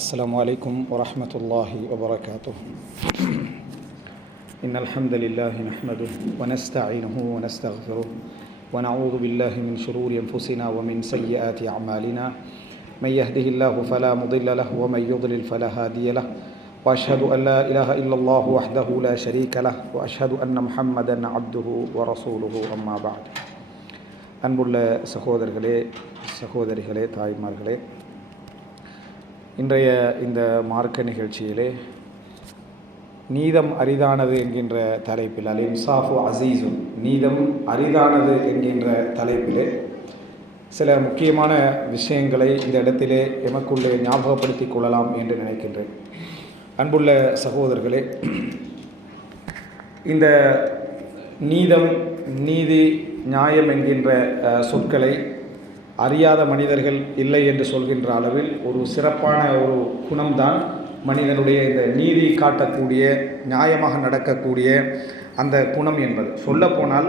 السلام عليكم ورحمة الله وبركاته. إن الحمد لله نحمده ونستعينه ونستغفره ونعوذ بالله من شرور أنفسنا ومن سيئات أعمالنا من يهده الله فلا مضل له ومن يضلل فلا هادي له وأشهد أن لا إله إلا الله وحده لا شريك له وأشهد أن محمدا عبده ورسوله أما بعد. அன்புள்ள சகோதரர்களே, சகோதரிகளே, தாய்மார்களே, இன்றைய இந்த மார்க்க நிகழ்ச்சியிலே நீதம் அரிதானது என்கின்ற தலைப்பில், அல் இன்சாஃபு அசீஸுன், நீதம் அரிதானது என்கின்ற தலைப்பிலே சில முக்கியமான விஷயங்களை இந்த இடத்திலே எமக்குள்ளே ஞாபகப்படுத்திக் கொள்ளலாம் என்று நினைக்கின்றேன். அன்புள்ள சகோதரர்களே, இந்த நீதம், நீதி, நியாயம் என்கின்ற சொற்களை அறியாத மனிதர்கள் இல்லை என்று சொல்கின்ற அளவில் ஒரு சிறப்பான ஒரு குணம்தான் மனிதனுடைய இந்த நீதி காட்டக்கூடிய, நியாயமாக நடக்கக்கூடிய அந்த குணம் என்பது. சொல்லப்போனால்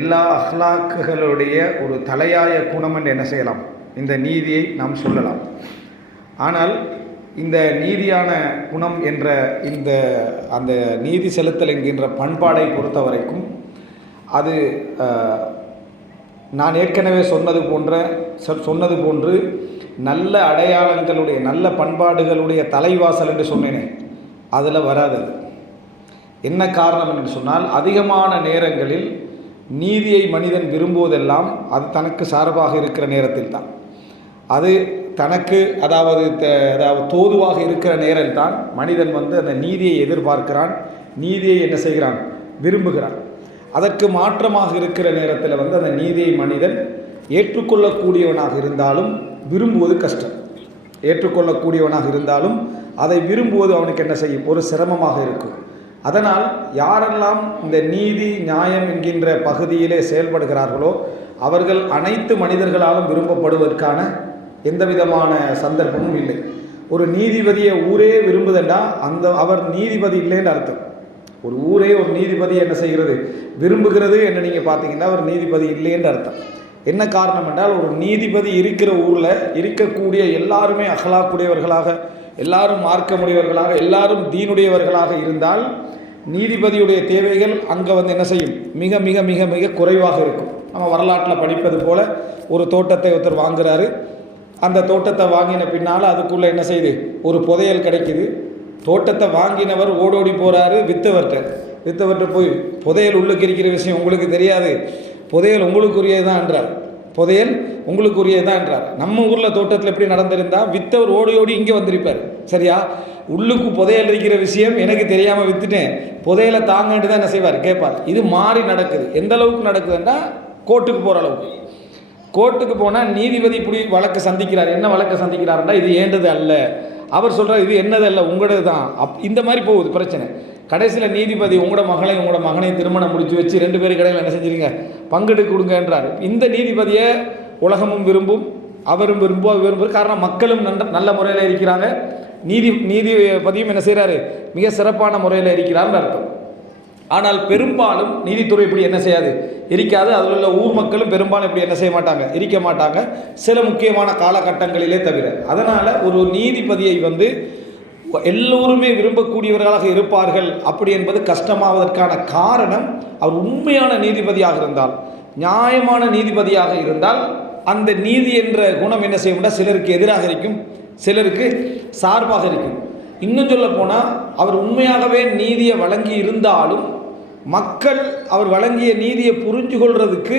எல்லா அஹ்லாக்குகளுடைய ஒரு தலையாய குணம் என்று என்ன செய்யலாம், இந்த நீதியை நாம் சொல்லலாம். ஆனால் இந்த நீதியான குணம் என்ற அந்த நீதி செலுத்தல் என்கின்ற பண்பாடை பொறுத்த வரைக்கும் அது நான் ஏற்கனவே சொன்னது போன்று நல்ல அடையாளங்களுடைய, நல்ல பண்பாடுகளுடைய தலைவாசல் என்று சொன்னேனே, அதில் வராது. என்ன காரணம் என்று சொன்னால், அதிகமான நேரங்களில் நீதியை மனிதன் விரும்புவதெல்லாம் அது தனக்கு சார்பாக இருக்கிற நேரத்தில் தான், அது தனக்கு அதாவது தோதுவாக இருக்கிற நேரம்தான் மனிதன் அந்த நீதியை எதிர்பார்க்கிறான், நீதியை என்ன செய்கிறான், விரும்புகிறான். அதற்கு மாற்றமாக இருக்கிற நேரத்தில் அந்த நீதியை மனிதன் ஏற்றுக்கொள்ளக்கூடியவனாக இருந்தாலும் விரும்புவது கஷ்டம். ஏற்றுக்கொள்ளக்கூடியவனாக இருந்தாலும் அதை விரும்புவது அவனுக்கு என்ன செய்யும், ஒரு சிரமமாக இருக்கும். அதனால் யாரெல்லாம் இந்த நீதி, நியாயம் என்கின்ற பகுதியிலே செயல்படுகிறார்களோ அவர்கள் அனைத்து மனிதர்களாலும் விரும்பப்படுவதற்கான எந்த விதமான சந்தர்ப்பமும் இல்லை. ஒரு நீதிபதியை ஊரே விரும்புதண்டா அவர் நீதிபதி இல்லைன்னு அர்த்தம். ஒரு ஊரே ஒரு நீதிபதியை என்ன செய்கிறது, விரும்புகிறது என்று நீங்கள் பார்த்தீங்கன்னா அவர் நீதிபதி இல்லைன்னு அர்த்தம். என்ன காரணம் என்றால், ஒரு நீதிபதி இருக்கிற ஊரில் இருக்கக்கூடிய எல்லாருமே அகலாக்குடையவர்களாக, எல்லாரும் மார்க்கமுடையவர்களாக, எல்லாரும் தீனுடையவர்களாக இருந்தால் நீதிபதியுடைய தேவைகள் அங்கே என்ன செய்யும், மிக மிக மிக மிக குறைவாக இருக்கும். நம்ம வரலாற்றில் படிப்பது போல், ஒரு தோட்டத்தை ஒருத்தர் வாங்குறாரு, அந்த தோட்டத்தை வாங்கின பின்னால் அதுக்குள்ளே என்ன செய்யுது, ஒரு புதையல் கிடைக்குது. தோட்டத்தை வாங்கினவர் ஓடோடி போகிறாரு வித்தவர்கிட்ட போய், புதையல் உள்ளுக்கு இருக்கிற விஷயம் உங்களுக்கு தெரியாது, புதையல் உங்களுக்குரியதான் என்றார். புதையல் உங்களுக்குரியதான் என்றார். நம்ம ஊரில் தோட்டத்தில் எப்படி நடந்திருந்தால் வித்தவர் ஓடி இங்கே வந்திருப்பார். சரியா, உள்ளுக்கு புதையல் இருக்கிற விஷயம் எனக்கு தெரியாமல் வித்துட்டேன், புதையலை தாங்கன்ட்டு தான் என்ன செய்வார், கேட்பார். இது மாறி நடக்குது. எந்த அளவுக்கு நடக்குதுன்னா, கோர்ட்டுக்கு போகிற அளவுக்கு. கோர்ட்டுக்கு போனால் நீதிபதி இப்படி வழக்கு சந்திக்கிறார். என்ன வழக்கு சந்திக்கிறாருன்னா, இது ஏண்டது அல்ல, அவர் சொல்கிறார் இது என்னது அல்ல, உங்களது தான். இந்த மாதிரி போகுது பிரச்சனை. கடைசியில் நீதிபதி உங்களோட மகனையும் திருமணம் முடிச்சு வச்சு 2 பேரும் கடையில் என்ன செஞ்சுருங்க, பங்கெடுக்க கொடுங்க என்றார். இந்த நீதிபதியை உலகமும் விரும்பும், அவரும் விரும்பும். காரணம், மக்களும் நல்ல முறையில் இருக்கிறாங்க, நீதிபதியும் என்ன செய்கிறாரு, மிக சிறப்பான முறையில் இருக்கிறார்னு அர்த்தம். ஆனால் பெரும்பாலும் நீதித்துறை இப்படி என்ன செய்யாது, இருக்காது. அதில் உள்ள ஊர் மக்களும் பெரும்பாலும் இப்படி என்ன செய்ய மாட்டாங்க, இருக்க மாட்டாங்க, சில முக்கியமான காலகட்டங்களிலே தவிர. அதனால் ஒரு நீதிபதியை எல்லோருமே விரும்பக்கூடியவர்களாக இருப்பார்கள் அப்படி என்பது கஷ்டமாவதற்கான காரணம், அவர் உண்மையான நீதிபதியாக இருந்தால், நியாயமான நீதிபதியாக இருந்தால் அந்த நீதி என்ற குணம் என்ன செய்யும்னா சிலருக்கு எதிராக இருக்கும், சிலருக்கு சார்பாக இருக்கும். இன்னும் சொல்ல போனால், அவர் உண்மையாகவே நீதியை வழங்கி இருந்தாலும் மக்கள் அவர் வழங்கிய நீதியை புரிஞ்சு கொள்றதுக்கு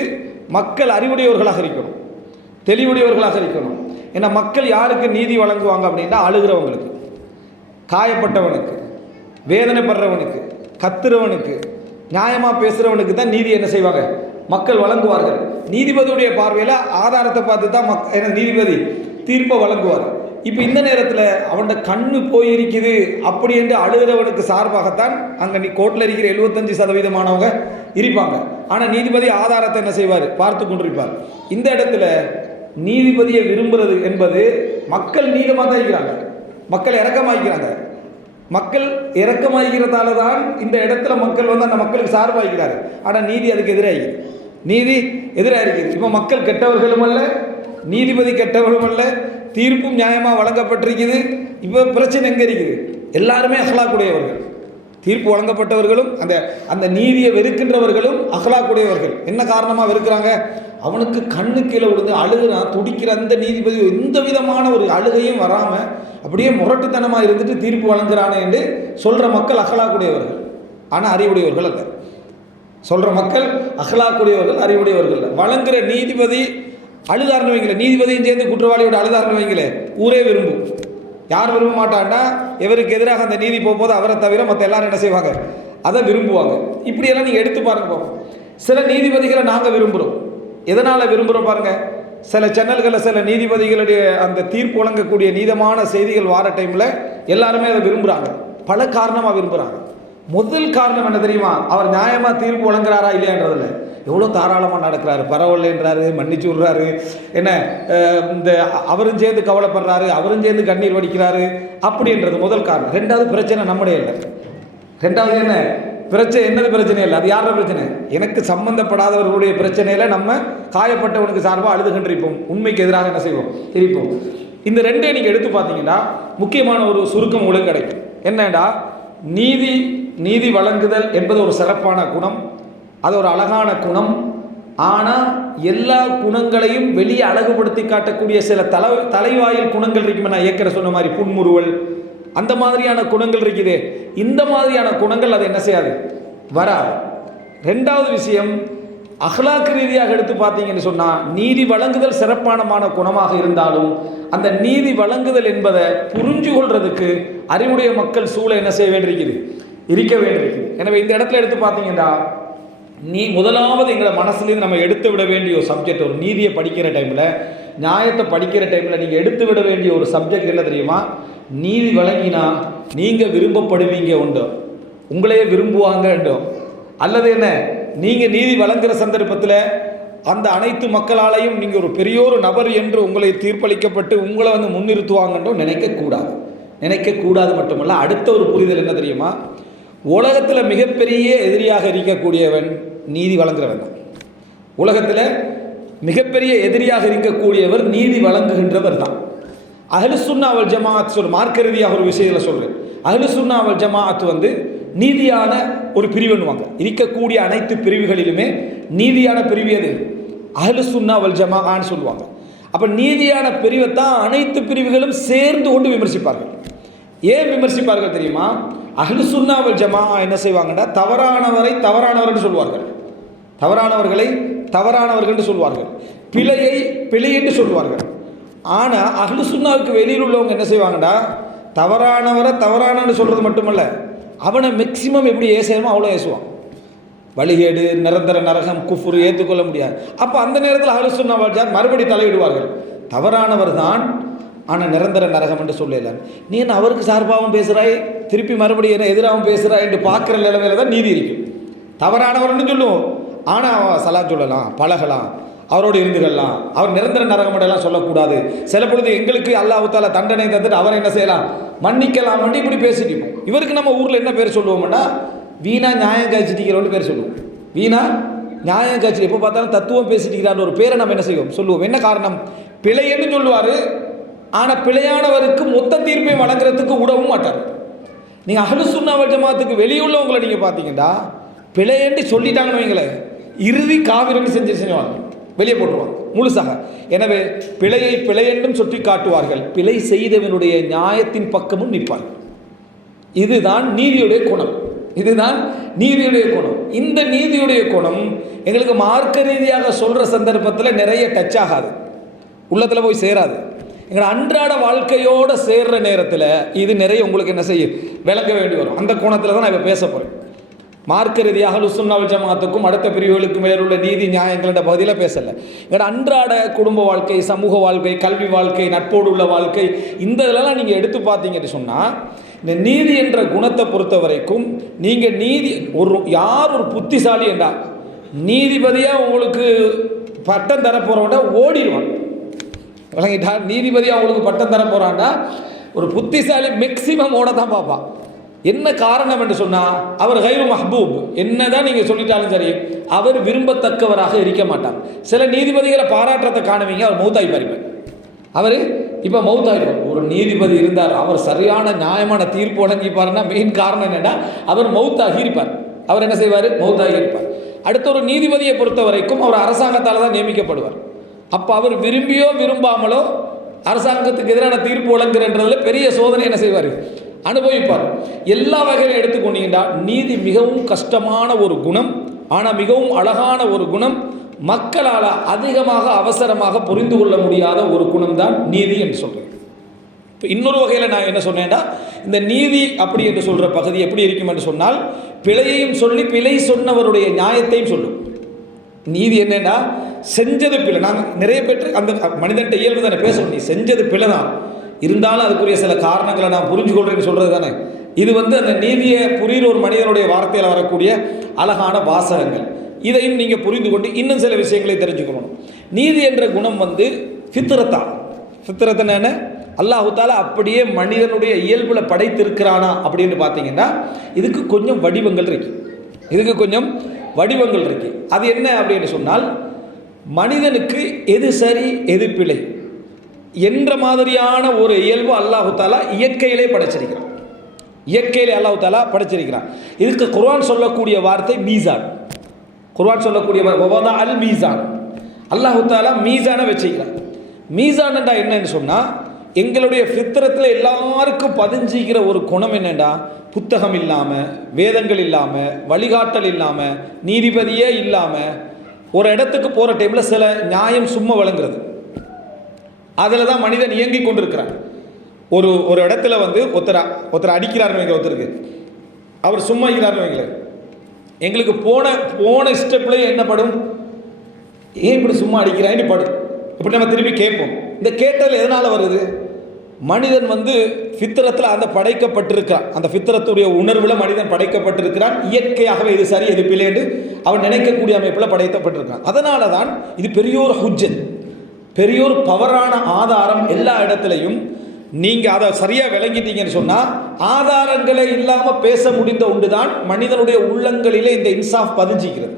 மக்கள் அறிவுடையவர்களாக இருக்கணும், தெளிவுடையவர்களாக இருக்கணும். ஏன்னா மக்கள் யாருக்கு நீதி வழங்குவாங்க அப்படின்னா, அழுகிறவங்களுக்கு, காயப்பட்டவனுக்கு, வேதனைப்படுறவனுக்கு, கத்துறவனுக்கு, நியாயமாக பேசுகிறவனுக்கு தான் நீதி என்ன செய்வாங்க, மக்கள் வழங்குவார்கள். நீதிபதியுடைய பார்வையில் ஆதாரத்தை பார்த்து தான் நீதிபதி தீர்ப்பை வழங்குவார். இப்போ இந்த நேரத்தில் அவனோட கண்ணு போயிருக்குது அப்படி என்று அழுகிறவனுக்கு சார்பாகத்தான் அங்கே கோர்ட்டில் இருக்கிற 75% இருப்பாங்க. ஆனால் நீதிபதி ஆதாரத்தை என்ன செய்வார், பார்த்து கொண்டிருப்பார். இந்த இடத்துல நீதிபதியை விரும்புகிறது என்பது, மக்கள் நீதமாக தான் இருக்கிறாங்க, மக்கள் இறக்கமாகிறாங்க. மக்கள் இறக்கமாகிறதால தான் இந்த இடத்துல மக்கள் அந்த மக்களுக்கு சார்பாகிறாரு. ஆனால் நீதி அதுக்கு எதிராக, நீதி எதிராக இருக்குது. இப்போ மக்கள் கெட்டவர்களும் அல்ல, நீதிபதி கெட்டவரும் அல்ல, தீர்ப்பும் நியாயமாக வழங்கப்பட்டிருக்குது. இப்போ பிரச்சனை எங்கே இருக்குது? எல்லாருமே அஹ்லாக்குடையவர்கள். தீர்ப்பு வழங்கப்பட்டவர்களும் அந்த நீதியை வெறுக்கின்றவர்களும் அஹ்லாக்குடையவர்கள். என்ன காரணமாக வெறுக்கிறாங்க? அவனுக்கு கண்ணு கீழே விழுந்து அழுகிறான், துடிக்கிற அந்த நீதிபதி எந்த விதமான ஒரு அழுகையும் வராமல் அப்படியே முரட்டுத்தனமாக இருந்துட்டு தீர்ப்பு வழங்குறானே என்று சொல்கிற மக்கள் அஹ்லாக்குடையவர்கள். ஆனால் அறிவுடையவர்கள் அல்ல. சொல்கிற மக்கள் அஹ்லாக்குடையவர்கள், அறிவுடையவர்கள். வழங்குகிற நீதிபதி அழுதார்னு வைங்களே, நீதிபதியும் சேர்ந்து குற்றவாளியோட அழுதார்னு வைங்களே, ஊரே விரும்பும். யார் விரும்ப மாட்டான்னா, இவருக்கு எதிராக அந்த நீதி போகும்போது அவரை தவிர மற்ற எல்லாரும் என்ன செய்வாங்க? அதை விரும்புவாங்க. இப்படியெல்லாம் நீங்கள் எடுத்து பாருங்க. சில நீதிபதிகளை நாங்கள் விரும்புகிறோம். எதனால் விரும்புகிறோம் பாருங்கள். சில சேனல்களில் சில நீதிபதிகளுடைய அந்த தீர்ப்பு வழங்கக்கூடிய நீதமான செய்திகள் வார டைமில் எல்லாருமே அதை விரும்புகிறாங்க. பல காரணமாக விரும்புகிறாங்க. முதல் காரணம் என்ன தெரியுமா? அவர் நியாயமாக தீர்ப்பு வழங்குறாரா இல்லையான்றதில்ல, எவ்வளோ தாராளமாக நடக்கிறாரு, பரவாயில்லைன்றாரு, மன்னிச்சு விட்றாரு, என்ன இந்த அவரும் சேர்ந்து கவலைப்படுறாரு, அவரும் சேர்ந்து கண்ணீர் வடிக்கிறாரு அப்படின்றது முதல் காரணம். ரெண்டாவது பிரச்சனை நம்முடைய இல்லை. ரெண்டாவது என்ன பிரச்சனை? என்னது பிரச்சனை இல்லை, அது யாரோட பிரச்சனை? எனக்கு சம்பந்தப்படாதவர்களுடைய பிரச்சனையில் நம்ம காயப்பட்டவனுக்கு சார்பாக அழுதுகின்றிருப்போம், உண்மைக்கு எதிராக என்ன செய்வோம்? இருப்போம். இந்த ரெண்டே நீங்கள் எடுத்து பார்த்தீங்கன்னா முக்கியமான ஒரு சுருக்கம் உங்களுக்கு கிடைக்கும். என்னடா, நீதி வழங்குதல் என்பது ஒரு சிறப்பான குணம், அது ஒரு அழகான குணம். ஆனால் எல்லா குணங்களையும் வெளியே அழகுபடுத்தி காட்டக்கூடிய சில தலைவாயில் குணங்கள் இருக்குமே. நான் ஏற்கனவே சொன்ன மாதிரி புன்முறுவல், அந்த மாதிரியான குணங்கள் இருக்குது. இந்த மாதிரியான குணங்கள் அது என்ன செய்யாது? வராது. ரெண்டாவது விஷயம், அஹ்லாக் ரீதியாக எடுத்து பார்த்தீங்கன்னு சொன்னால் நீதி வழங்குதல் சிறப்பானமான குணமாக இருந்தாலும் அந்த நீதி வழங்குதல் என்பதை புரிஞ்சு கொள்றதுக்கு அறிவுடைய மக்கள் சூழ என்ன செய்ய வேண்டியிருக்குது? இருக்க வேண்டியிருக்குது. எனவே இந்த இடத்துல எடுத்து பார்த்தீங்கன்னா முதலாவது எங்களை மனசுலேருந்து நம்ம எடுத்து விட வேண்டிய ஒரு சப்ஜெக்ட், ஒரு நீதியை படிக்கிற டைமில், நியாயத்தை படிக்கிற டைமில் நீங்கள் எடுத்து விட வேண்டிய ஒரு சப்ஜெக்ட் என்ன தெரியுமா? நீதி வழங்கினா நீங்கள் விரும்பப்படுவீங்க உண்டோ, உங்களையே விரும்புவாங்க உண்டோ, அல்லது என்ன நீங்கள் நீதி வழங்குகிற சந்தர்ப்பத்தில் அந்த அனைத்து மக்களாலையும் நீங்கள் ஒரு பெரியோரு நபர் என்று உங்களை தீர்ப்பளிக்கப்பட்டு உங்களை முன்னிறுத்துவாங்கன்றோ நினைக்கக்கூடாது மட்டுமல்ல, அடுத்த ஒரு புரிதல் என்ன தெரியுமா? உலகத்தில் மிகப்பெரிய எதிரியாக இருக்கக்கூடியவன் நீதி வழங்குறவன் தான். உலகத்தில் மிகப்பெரிய எதிரியாக இருக்கக்கூடியவர் நீதி வழங்குகின்றவர் தான். அஹ்லு சுன்னா வல் ஜமாஅத் மார்க்க ரீதியாக ஒரு விஷயத்தில் சொல்கிறேன். அஹ்லு சுன்னா வல் ஜமாஅத் நீதியான ஒரு பிரிவுன்னுவாங்க. இருக்கக்கூடிய அனைத்து பிரிவுகளிலுமே நீதியான பிரிவு எது? அஹ்லு சுன்னா வல் ஜமாஅன்னு சொல்லுவாங்க. அப்போ நீதியான பிரிவை தான் அனைத்து பிரிவுகளும் சேர்ந்து கொண்டு விமர்சிப்பார்கள். ஏன் விமர்சிப்பார்கள் தெரியுமா? அஹ்லு சுன்னா வல் ஜமாஅ என்ன செய்வாங்கன்னா, தவறானவரை தவறானவர்கள் சொல்வார்கள், தவறானவர்களை தவறானவர்கள் சொல்வார்கள், பிழையை பிழை என்று சொல்வார்கள். ஆனால் அஹ்லு சுன்னாவுக்கு வெளியில் உள்ளவங்க என்ன செய்வாங்கடா, தவறானவரை தவறானன்னு சொல்கிறது மட்டுமல்ல, அவனை மேக்சிமம் எப்படி ஏசணுமோ அவ்வளோ ஏசுவான். வழிகேடு, நிரந்தர நரகம், குஃபுர் ஏற்றுக்கொள்ள முடியாது. அப்போ அந்த நேரத்தில் அஹ்லு சுன்னா வல் ஜமாஅத் மறுபடி தலையிடுவார்கள். தவறானவர் தான், ஆனால் நிரந்தர நரகம் என்று சொல்லல. நீ என்ன அவருக்கு சார்பாகவும் பேசுகிறாய், திருப்பி மறுபடியும் என்ன எதிராகவும் பேசுகிறாய் என்று பார்க்குற நிலைமையில தான் நீதி இருக்கும். தவறானவர்னு சொல்லுவோம், ஆனால் சலாம் சொல்லலாம், பழகலாம், அவரோடு இருந்துகலாம், அவர் நிரந்தர நரகமெல்லாம் சொல்லக்கூடாது. சில பொழுது எங்களுக்கு அல்லாஹ் தஆலா தண்டனை தந்துட்டு அவரை என்ன செய்யலாம், மன்னிக்கலாம் என்று இப்படி பேசிட்டு இருப்போம். இவருக்கு நம்ம ஊரில் என்ன பேர் சொல்லுவோம்னா, வீணா நியாயம் காய்ச்சிட்டிக்கிறோன்னு பேர் சொல்லுவோம். வீணா நியாயம் காய்ச்சி எப்போ பார்த்தாலும் தத்துவம் பேசிட்டிக்கிறான்னு ஒரு பேரை நம்ம என்ன செய்வோம், சொல்லுவோம். என்ன காரணம்? பிழைன்னு சொல்லுவார், ஆனால் பிழையானவருக்கு மொத்த தீர்ப்பை வழங்குறதுக்கு உடவும் மாட்டார். நீங்கள் அஹ்லு சுன்னா வல் ஜமாஅத்துக்கு வெளியுள்ளவங்களை நீங்கள் பார்த்தீங்கன்னா, பிழையன்று சொல்லிட்டாங்கன்னு வைங்களேன், இறுதி காவிரன்னு செஞ்சுவாங்க, வெளியே போட்டுருவாங்க முழுசாக. எனவே பிழையை பிழையென்றும் சுட்டி காட்டுவார்கள், பிழை செய்தவனுடைய நியாயத்தின் பக்கமும் நிற்பார்கள். இதுதான் நீதியுடைய குணம், இதுதான் நீதியுடைய குணம். இந்த நீதியுடைய குணம் எங்களுக்கு மார்க்க ரீதியாக சொல்கிற சந்தர்ப்பத்தில் நிறைய டச் ஆகாது, உள்ளத்தில் போய் சேராது. எங்களை அன்றாட வாழ்க்கையோடு சேர்ற நேரத்தில் இது நிறைய உங்களுக்கு என்ன செய்யும், விளங்க வேண்டி வரும். அந்த கோணத்தில் தான் நான் இப்போ பேச போகிறேன். மார்க்க ரீதியாக அஹ்லு சுன்னா வல் ஜமாஅத்துக்கும் அடுத்த பிரிவுகளுக்கும் மேலுள்ள நீதி நியாயங்களோட பகுதியில் பேசலை. எங்களோட அன்றாட குடும்ப வாழ்க்கை, சமூக வாழ்க்கை, கல்வி வாழ்க்கை, நட்போடு உள்ள வாழ்க்கை, இந்த இதெல்லாம் நீங்கள் எடுத்து பார்த்தீங்கன்னு சொன்னால், இந்த நீதி என்ற குணத்தை பொறுத்த வரைக்கும் நீங்கள் நீதி யார் ஒரு புத்திசாலி என்றால், நீதிபதியாக உங்களுக்கு பட்டம் தரப்போகிறவன்டா ஓடிடுவான், விளங்கிட்டா? நீதிபதியாக அவங்களுக்கு பட்டம் தர போகிறான்டா ஒரு புத்திசாலி மேக்சிமம் ஓட தான் பார்ப்பான். என்ன காரணம் என்று சொன்னால், அவர் கைரு மஹ்பூப், என்னதான் நீங்கள் சொல்லிட்டாலும் சரி, அவர் விரும்பத்தக்கவராக இருக்க மாட்டார். சில நீதிபதிகளை பாராட்டுறதை காணுவீங்க, அவர் மௌத்தாய் பாருங்க, அவர் இப்போ மௌத்தாகிடுவார். ஒரு நீதிபதி இருந்தார், அவர் சரியான நியாயமான தீர்ப்பு வழங்கிப்பாருன்னா மெயின் காரணம் என்னென்னா அவர் மௌத்தாகி இருப்பார். அவர் என்ன செய்வார்? மௌத்தாகி இருப்பார். அடுத்த ஒரு நீதிபதியை பொறுத்த வரைக்கும் அவர் அரசாங்கத்தால் தான் நியமிக்கப்படுவார். அப்போ அவர் விரும்பியோ விரும்பாமலோ அரசாங்கத்துக்கு எதிரான தீர்ப்பு வழங்குறன்றதுல பெரிய சோதனை என்ன செய்வார்? அனுபவிப்பார். எல்லா வகையிலும் எடுத்துக்கொண்டீங்கன்னா நீதி மிகவும் கஷ்டமான ஒரு குணம், ஆனால் மிகவும் அழகான ஒரு குணம். மக்களால் அதிகமாக அவசரமாக புரிந்து கொள்ள முடியாத ஒரு குணம் தான் நீதி என்று சொல்கிறேன். இப்போ இன்னொரு வகையில் நான் என்ன சொன்னேன்னா, இந்த நீதி அப்படி என்று சொல்கிற பகுதி எப்படி இருக்கும் என்று சொன்னால், பிழையையும் சொல்லி பிழை சொன்னவருடைய நியாயத்தையும் சொல்லும். நீதி என்னென்னா, செஞ்சது பிழை. நாங்கள் நிறைய பேர் அந்த மனிதன்ட்ட இயல்பு தானே பேசணும், நீ செஞ்சது பிழை தான், இருந்தாலும் அதுக்குரிய சில காரணங்களை நான் புரிஞ்சு கொள்கிறேன்னு சொல்கிறது தானே. இது அந்த நீதியை புரிகிற ஒரு மனிதனுடைய வார்த்தையில் வரக்கூடிய அழகான வாசகங்கள். இதையும் நீங்கள் புரிந்து கொண்டு இன்னும் சில விஷயங்களை தெரிஞ்சுக்கணும். நீதி என்ற குணம் ஃபித்ரத்தா. ஃபித்ரத்தன என்ன? அல்லாஹு தாலா அப்படியே மனிதனுடைய இயல்பில் படைத்திருக்கிறானா அப்படின்னு பார்த்தீங்கன்னா இதுக்கு கொஞ்சம் வடிவங்கள் இருக்கு. அது என்ன அப்படின்னு சொன்னால், மனிதனுக்கு எது சரி எது பிழை என்ற மாதிரியான ஒரு இயல்பு அல்லாஹு தாலா இயற்கையிலே படைச்சிருக்கிறான். இதுக்கு குர்ஆன் சொல்லக்கூடிய வார்த்தை மீசான். அல் மீசான். அல்லாஹு தாலா மீசானை வச்சுக்கிறான். மீசான் என்றா என்னன்னு சொன்னால், எங்களுடைய ஃபித்ரத்தில் எல்லாருக்கும் பதிஞ்சிக்கிற ஒரு குணம் என்னென்னா, புத்தகம் இல்லாமல், வேதங்கள் இல்லாமல், வழிகாட்டல் இல்லாமல், நீதிபதியே இல்லாமல் ஒரு இடத்துக்கு போகிற டைமில் சில நியாயம் சும்மா வழங்குறது. அதில் தான் மனிதன் இயங்கி கொண்டிருக்கிறான். ஒரு இடத்துல ஒருத்தர் அடிக்கிறாருன்னு வைங்க, ஒருத்தருக்கு அவர் சும்மா இருக்கிறாருன்னு வைங்களேன், எங்களுக்கு போன ஸ்டெப்லேயே என்ன படும்? ஏன் இப்படி சும்மா அடிக்கிறான்னு படும். இப்படி நம்ம திருப்பி கேட்போம். இந்த கேட்டல் எதனால் வருது? மனிதன் ஃபித்ரத்தில் அந்த படைக்கப்பட்டிருக்கிறான். அந்த ஃபித்ரத்துடைய உணர்வில் மனிதன் படைக்கப்பட்டிருக்கிறான். இயற்கையாகவே இது சரி எது பிள்ளைன்னு அவன் நினைக்கக்கூடிய அமைப்பில் படைக்கப்பட்டிருக்கான். அதனால தான் இது பெரியோர் ஹுஜ்ஜத், பெரியோர் பவரான ஆதாரம். எல்லா இடத்துலையும் நீங்கள் அதை சரியாக விளங்கிட்டீங்கன்னு சொன்னால், ஆதாரங்களை இல்லாமல் பேச முடிந்த ஒன்று தான் மனிதனுடைய உள்ளங்களிலே இந்த இன்சாஃப் பதிஞ்சிக்கிறது.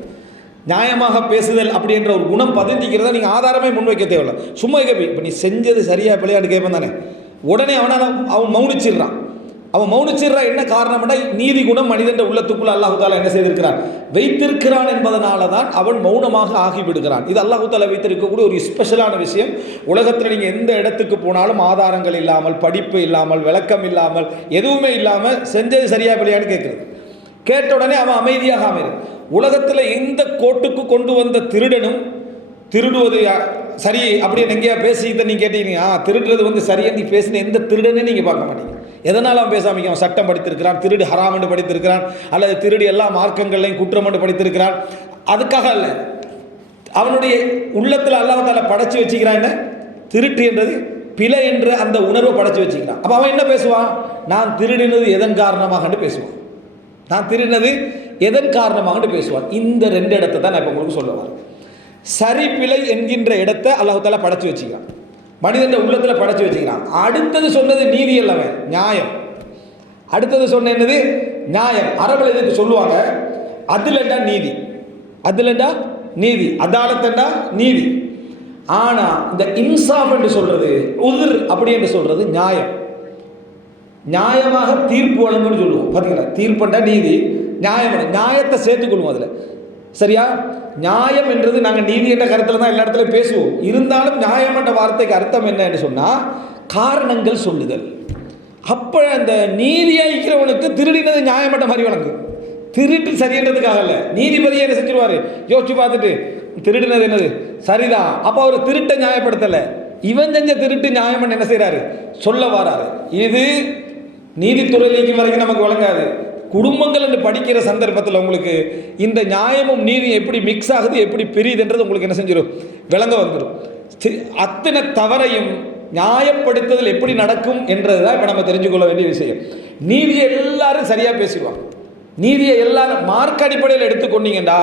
நியாயமாக பேசுதல் அப்படின்ற ஒரு குணம் பதிஞ்சிக்கிறத நீங்கள் ஆதாரமே முன்வைக்க தேவையில்லை. சும்மா கேட்பி, இப்போ நீ செஞ்சது சரியாக பிள்ளையாட்டு கேட்பேன் தானே, உடனே அவன் மௌனிச்சிடுறான். என்ன காரணம்னா, நீதி குணம் மனிதன் உள்ளத்துக்குள்ள அல்லாஹு தாலா என்ன செய்திருக்கிறான்? வைத்திருக்கிறான் என்பதனால தான் அவன் மௌனமாக ஆகிவிடுகிறான். இது அல்லாஹு தாலா வைத்திருக்கக்கூடிய ஒரு ஸ்பெஷலான விஷயம். உலகத்தில் நீங்கள் எந்த இடத்துக்கு போனாலும் ஆதாரங்கள் இல்லாமல், படிப்பு இல்லாமல், விளக்கம் இல்லாமல், எதுவுமே இல்லாமல் செஞ்சது சரியா பிள்ளையான்னு கேட்குறது. கேட்ட உடனே அவன் அமைதியாக அமைது. உலகத்தில் எந்த கோட்டுக்கு கொண்டு வந்த திருடனும் திருடுவது சரி அப்படின்னு எங்கேயா பேசிக்கிட்ட நீங்கள் கேட்டீங்க, திருடுறது சரியாக நீ பேசின எந்த திருடனே நீங்கள் பார்க்க மாட்டீங்க. எதனால் அவன் பேசாமல்? அவன் சட்டம் படித்திருக்கிறான், திருடு ஹராம் என்று படித்திருக்கிறான், அல்லது திருடு எல்லா மார்க்கங்களையும் குற்றம் என்று படித்திருக்கிறான். அதுக்காக அல்ல, அவனுடைய உள்ளத்தில் அல்லாஹ் தஆலா படைச்சு வச்சுக்கிறான். என்ன திருட்டு என்றது பிழை என்ற அந்த உணர்வை படைச்சு வச்சுக்கிறான். அப்போ அவன் என்ன பேசுவான்? நான் திருடினது எதன் காரணமாக பேசுவான். பேசுவான். இந்த ரெண்டு இடத்தை தான் நான் இப்போ உங்களுக்கு சொல்லுவார். சரி பிழை என்கின்ற இடத்தை அல்லாஹ் தஆலா படைச்சு வச்சுக்கிறான், மனிதன் உள்ளத்தில் படைச்சு வச்சுக்கிறான். அடுத்தது சொன்னது நீதி அல்லவே, நியாயம். அடுத்தது சொன்ன என்னது? நியாயம். அரபில் இதுக்கு சொல்லுவாங்க அதுலண்டா நீதி, அதாலத்தண்டா நீதி. ஆனா இந்த இன்சாஃப் என்று சொல்றது, உதுர் அப்படி என்று சொல்றது நியாயம். நியாயமாக தீர்ப்பு வழங்குன்னு சொல்லுவோம். பார்த்தீங்களா, தீர்ப்புண்டா நீதி, நியாயம். நியாயத்தை சேர்த்துக்கொள்வோம் அதில். சரியா? நியாயம் என்றது நாங்கள் நீதி என்ற கருத்தில் தான் எல்லா இடத்துலையும் பேசுவோம். இருந்தாலும் நியாயம் என்ற வார்த்தைக்கு அர்த்தம் என்ன என்று சொன்னால், காரணங்கள் சொல்லுதல். அப்போ அந்த நீதியாகிறவனுக்கு திருடினது நியாயமற்ற மாதிரி வழங்கும். திருட்டு சரின்றதுக்காக இல்லை, நீதிபதியை என்ன செஞ்சிருவார்? யோசிச்சு பார்த்துட்டு திருடினது என்னது சரிதான், அப்போ அவர் திருட்டை நியாயப்படுத்தலை, இவன் செஞ்ச திருட்டு நியாயம் என்ன செய்கிறாரு? சொல்ல வராரு. இது நீதித்துறையிലേക്ക് வரைக்கும் நமக்கு வழங்காது. குடும்பங்கள் என்று படிக்கிற சந்தர்ப்பத்தில் உங்களுக்கு இந்த நியாயமும் நீதியும் எப்படி மிக்ஸ் ஆகுது, எப்படி பிரியுதுன்றது உங்களுக்கு என்ன செஞ்சிடும்? விளங்க வந்துடும். அத்தனை தவறையும் நியாயப்படுத்துதல் எப்படி நடக்கும் என்றது தான் இப்போ நம்ம தெரிஞ்சுக்கொள்ள வேண்டிய விஷயம். நீதியை எல்லாரும் சரியாக பேசுவாங்க. நீதியை எல்லாரும் மார்க் அடிப்படையில் எடுத்துக்கொண்டீங்கன்னா,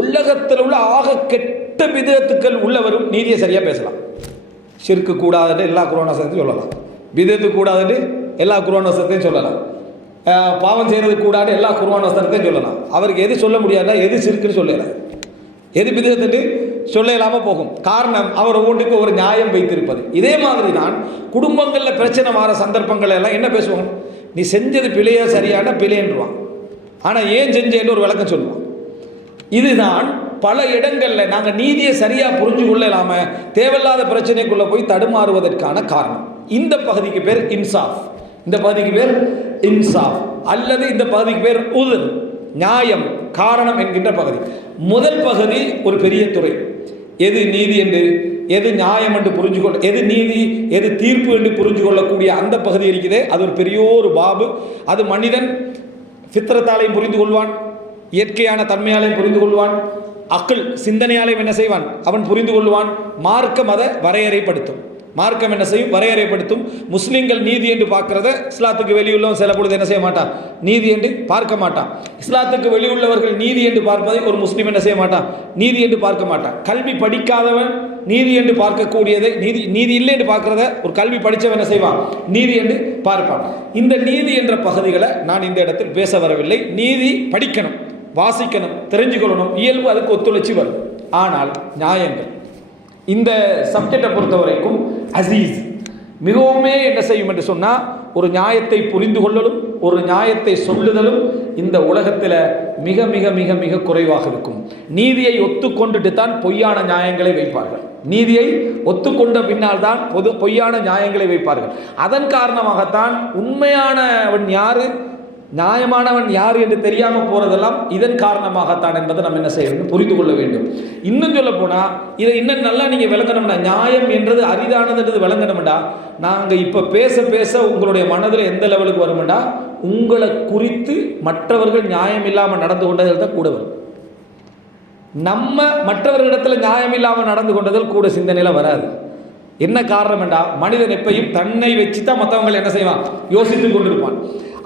உலகத்தில் உள்ள ஆக கெட்ட விதத்துக்கள் உள்ளவரும் நீதியை சரியாக பேசலாம். ஷிர்க்கு கூடாதுன்னு எல்லா குர்ஆன் வசனத்தையும் சொல்லலாம், விதத்து கூடாதுன்னு எல்லா குர்ஆன் வசனத்தையும் சொல்லலாம், பாவம் செய்கிறது கூடாது எல்லா குர்ஆன் வசனத்தையும் சொல்லலாம். அவருக்கு எது சொல்ல முடியாதுன்னா, எது ஷிர்க்குன்னு சொல்லலாம், எது விதத்துன்னு சொல்ல இல்லாமல் போகும். காரணம் அவர் ஒவ்வொன்றுக்கு ஒரு நியாயம் வைத்திருப்பது. இதே மாதிரி தான் குடும்பங்களில் பிரச்சனை வர சந்தர்ப்பங்கள் எல்லாம் என்ன பேசுவாங்க, நீ செஞ்சது பிழையா சரியான பிழைன்றுவான், ஆனால் ஏன் செஞ்சேன்னு ஒரு விளக்கம் சொல்லுவான். இதுதான் பல இடங்களில் நாங்கள் நீதியை சரியாக புரிஞ்சு கொள்ள இல்லாமல் தேவையில்லாத பிரச்சனைக்குள்ளே போய் தடுமாறுவதற்கான காரணம். இந்த பகுதிக்கு பேர் இன்சாஃப், இந்த பகுதிக்கு பேர் இன்சாஃப், அல்லது இந்த பகுதிக்கு பேர் உதுர், நியாயம், காரணம் என்கின்ற பகுதி. முதல் பகுதி ஒரு பெரிய துறை. எது நீதி என்று, எது நியாயம் என்று புரிஞ்சு கொள்ள, எது நீதி எது தீர்ப்பு என்று புரிஞ்சு கொள்ளக்கூடிய அந்த பகுதி இருக்குதே, அது ஒரு பெரிய ஒரு பாபு. அது மனிதன் ஃபித்ரத்தாலையும் புரிந்து கொள்வான், இயற்கையான தன்மையாலையும் புரிந்து கொள்வான், அக்ல் சிந்தனையாலையும் என்ன செய்வான் அவன் புரிந்து கொள்வான். மார்க்கம் அதை வரையறைப்படுத்தும். மார்க்கம் என்ன செய்யும், வரையறைப்படுத்தும். முஸ்லீம்கள் நீதி என்று பார்க்கிறத இஸ்லாத்துக்கு வெளியுள்ளவன் சில பொழுது என்ன செய்ய மாட்டான், நீதி என்று பார்க்க மாட்டான். இஸ்லாத்துக்கு வெளியுள்ளவர்கள் நீதி என்று பார்ப்பதை ஒரு முஸ்லீம் என்ன செய்ய மாட்டான், நீதி என்று பார்க்க மாட்டான். கல்வி படிக்காதவன் நீதி என்று பார்க்கக்கூடியதை நீதி இல்லை என்று பார்க்கிறத ஒரு கல்வி படித்தவன் என்ன செய்வான், நீதி என்று பார்ப்பான். இந்த நீதி என்ற பகுதிகளை நான் இந்த இடத்தில் பேச வரவில்லை. நீதி படிக்கணும், வாசிக்கணும், தெரிஞ்சுக்கொள்ளணும், இயல்பு அதுக்கு ஒத்துழைச்சி வரும். ஆனால் நியாயங்கள் இந்த சப்ஜெக்டை பொறுத்த வரைக்கும் அசீஸ் மிகவுமே என்ன செய்யும் என்று சொன்னால், ஒரு நியாயத்தை புரிந்து கொள்ளலும் ஒரு நியாயத்தை சொல்லுதலும் இந்த உலகத்தில் மிக மிக மிக மிக குறைவாக இருக்கும். நீதியை ஒத்துக்கொண்டுட்டு தான் பொய்யான நியாயங்களை வைப்பார்கள். நீதியை ஒத்துக்கொண்ட பின்னால் தான் பொய்யான நியாயங்களை வைப்பார்கள். அதன் காரணமாகத்தான் உண்மையானவன் யாரு, நியாயமானவன் யார் என்று தெரியாமல் போகிறதெல்லாம் இதன் காரணமாகத்தான் என்பதை நம்ம என்ன செய்ய வேண்டும், புரிந்து கொள்ள வேண்டும். இன்னும் சொல்ல போனால் இதை இன்னும் நல்லா நீங்கள் விளங்கணும்னா, நியாயம் என்றது அரிதானதுன்றது விளங்கணும்டா, நாங்கள் இப்போ பேச பேச உங்களுடைய மனதில் எந்த லெவலுக்கு வரும்டா, உங்களை குறித்து மற்றவர்கள் நியாயம் இல்லாமல் நடந்து கொண்டதில் தான் கூட வரும். நம்ம மற்றவர்களிடத்தில் நியாயம் இல்லாமல் நடந்து கொண்டதில் கூட சிந்தனையில் வராது. என்ன காரணம் என்றா, மனிதன் எப்பையும் தன்னை வச்சு தான் மற்றவங்களை என்ன செய்வான், யோசித்து கொண்டிருப்பான்.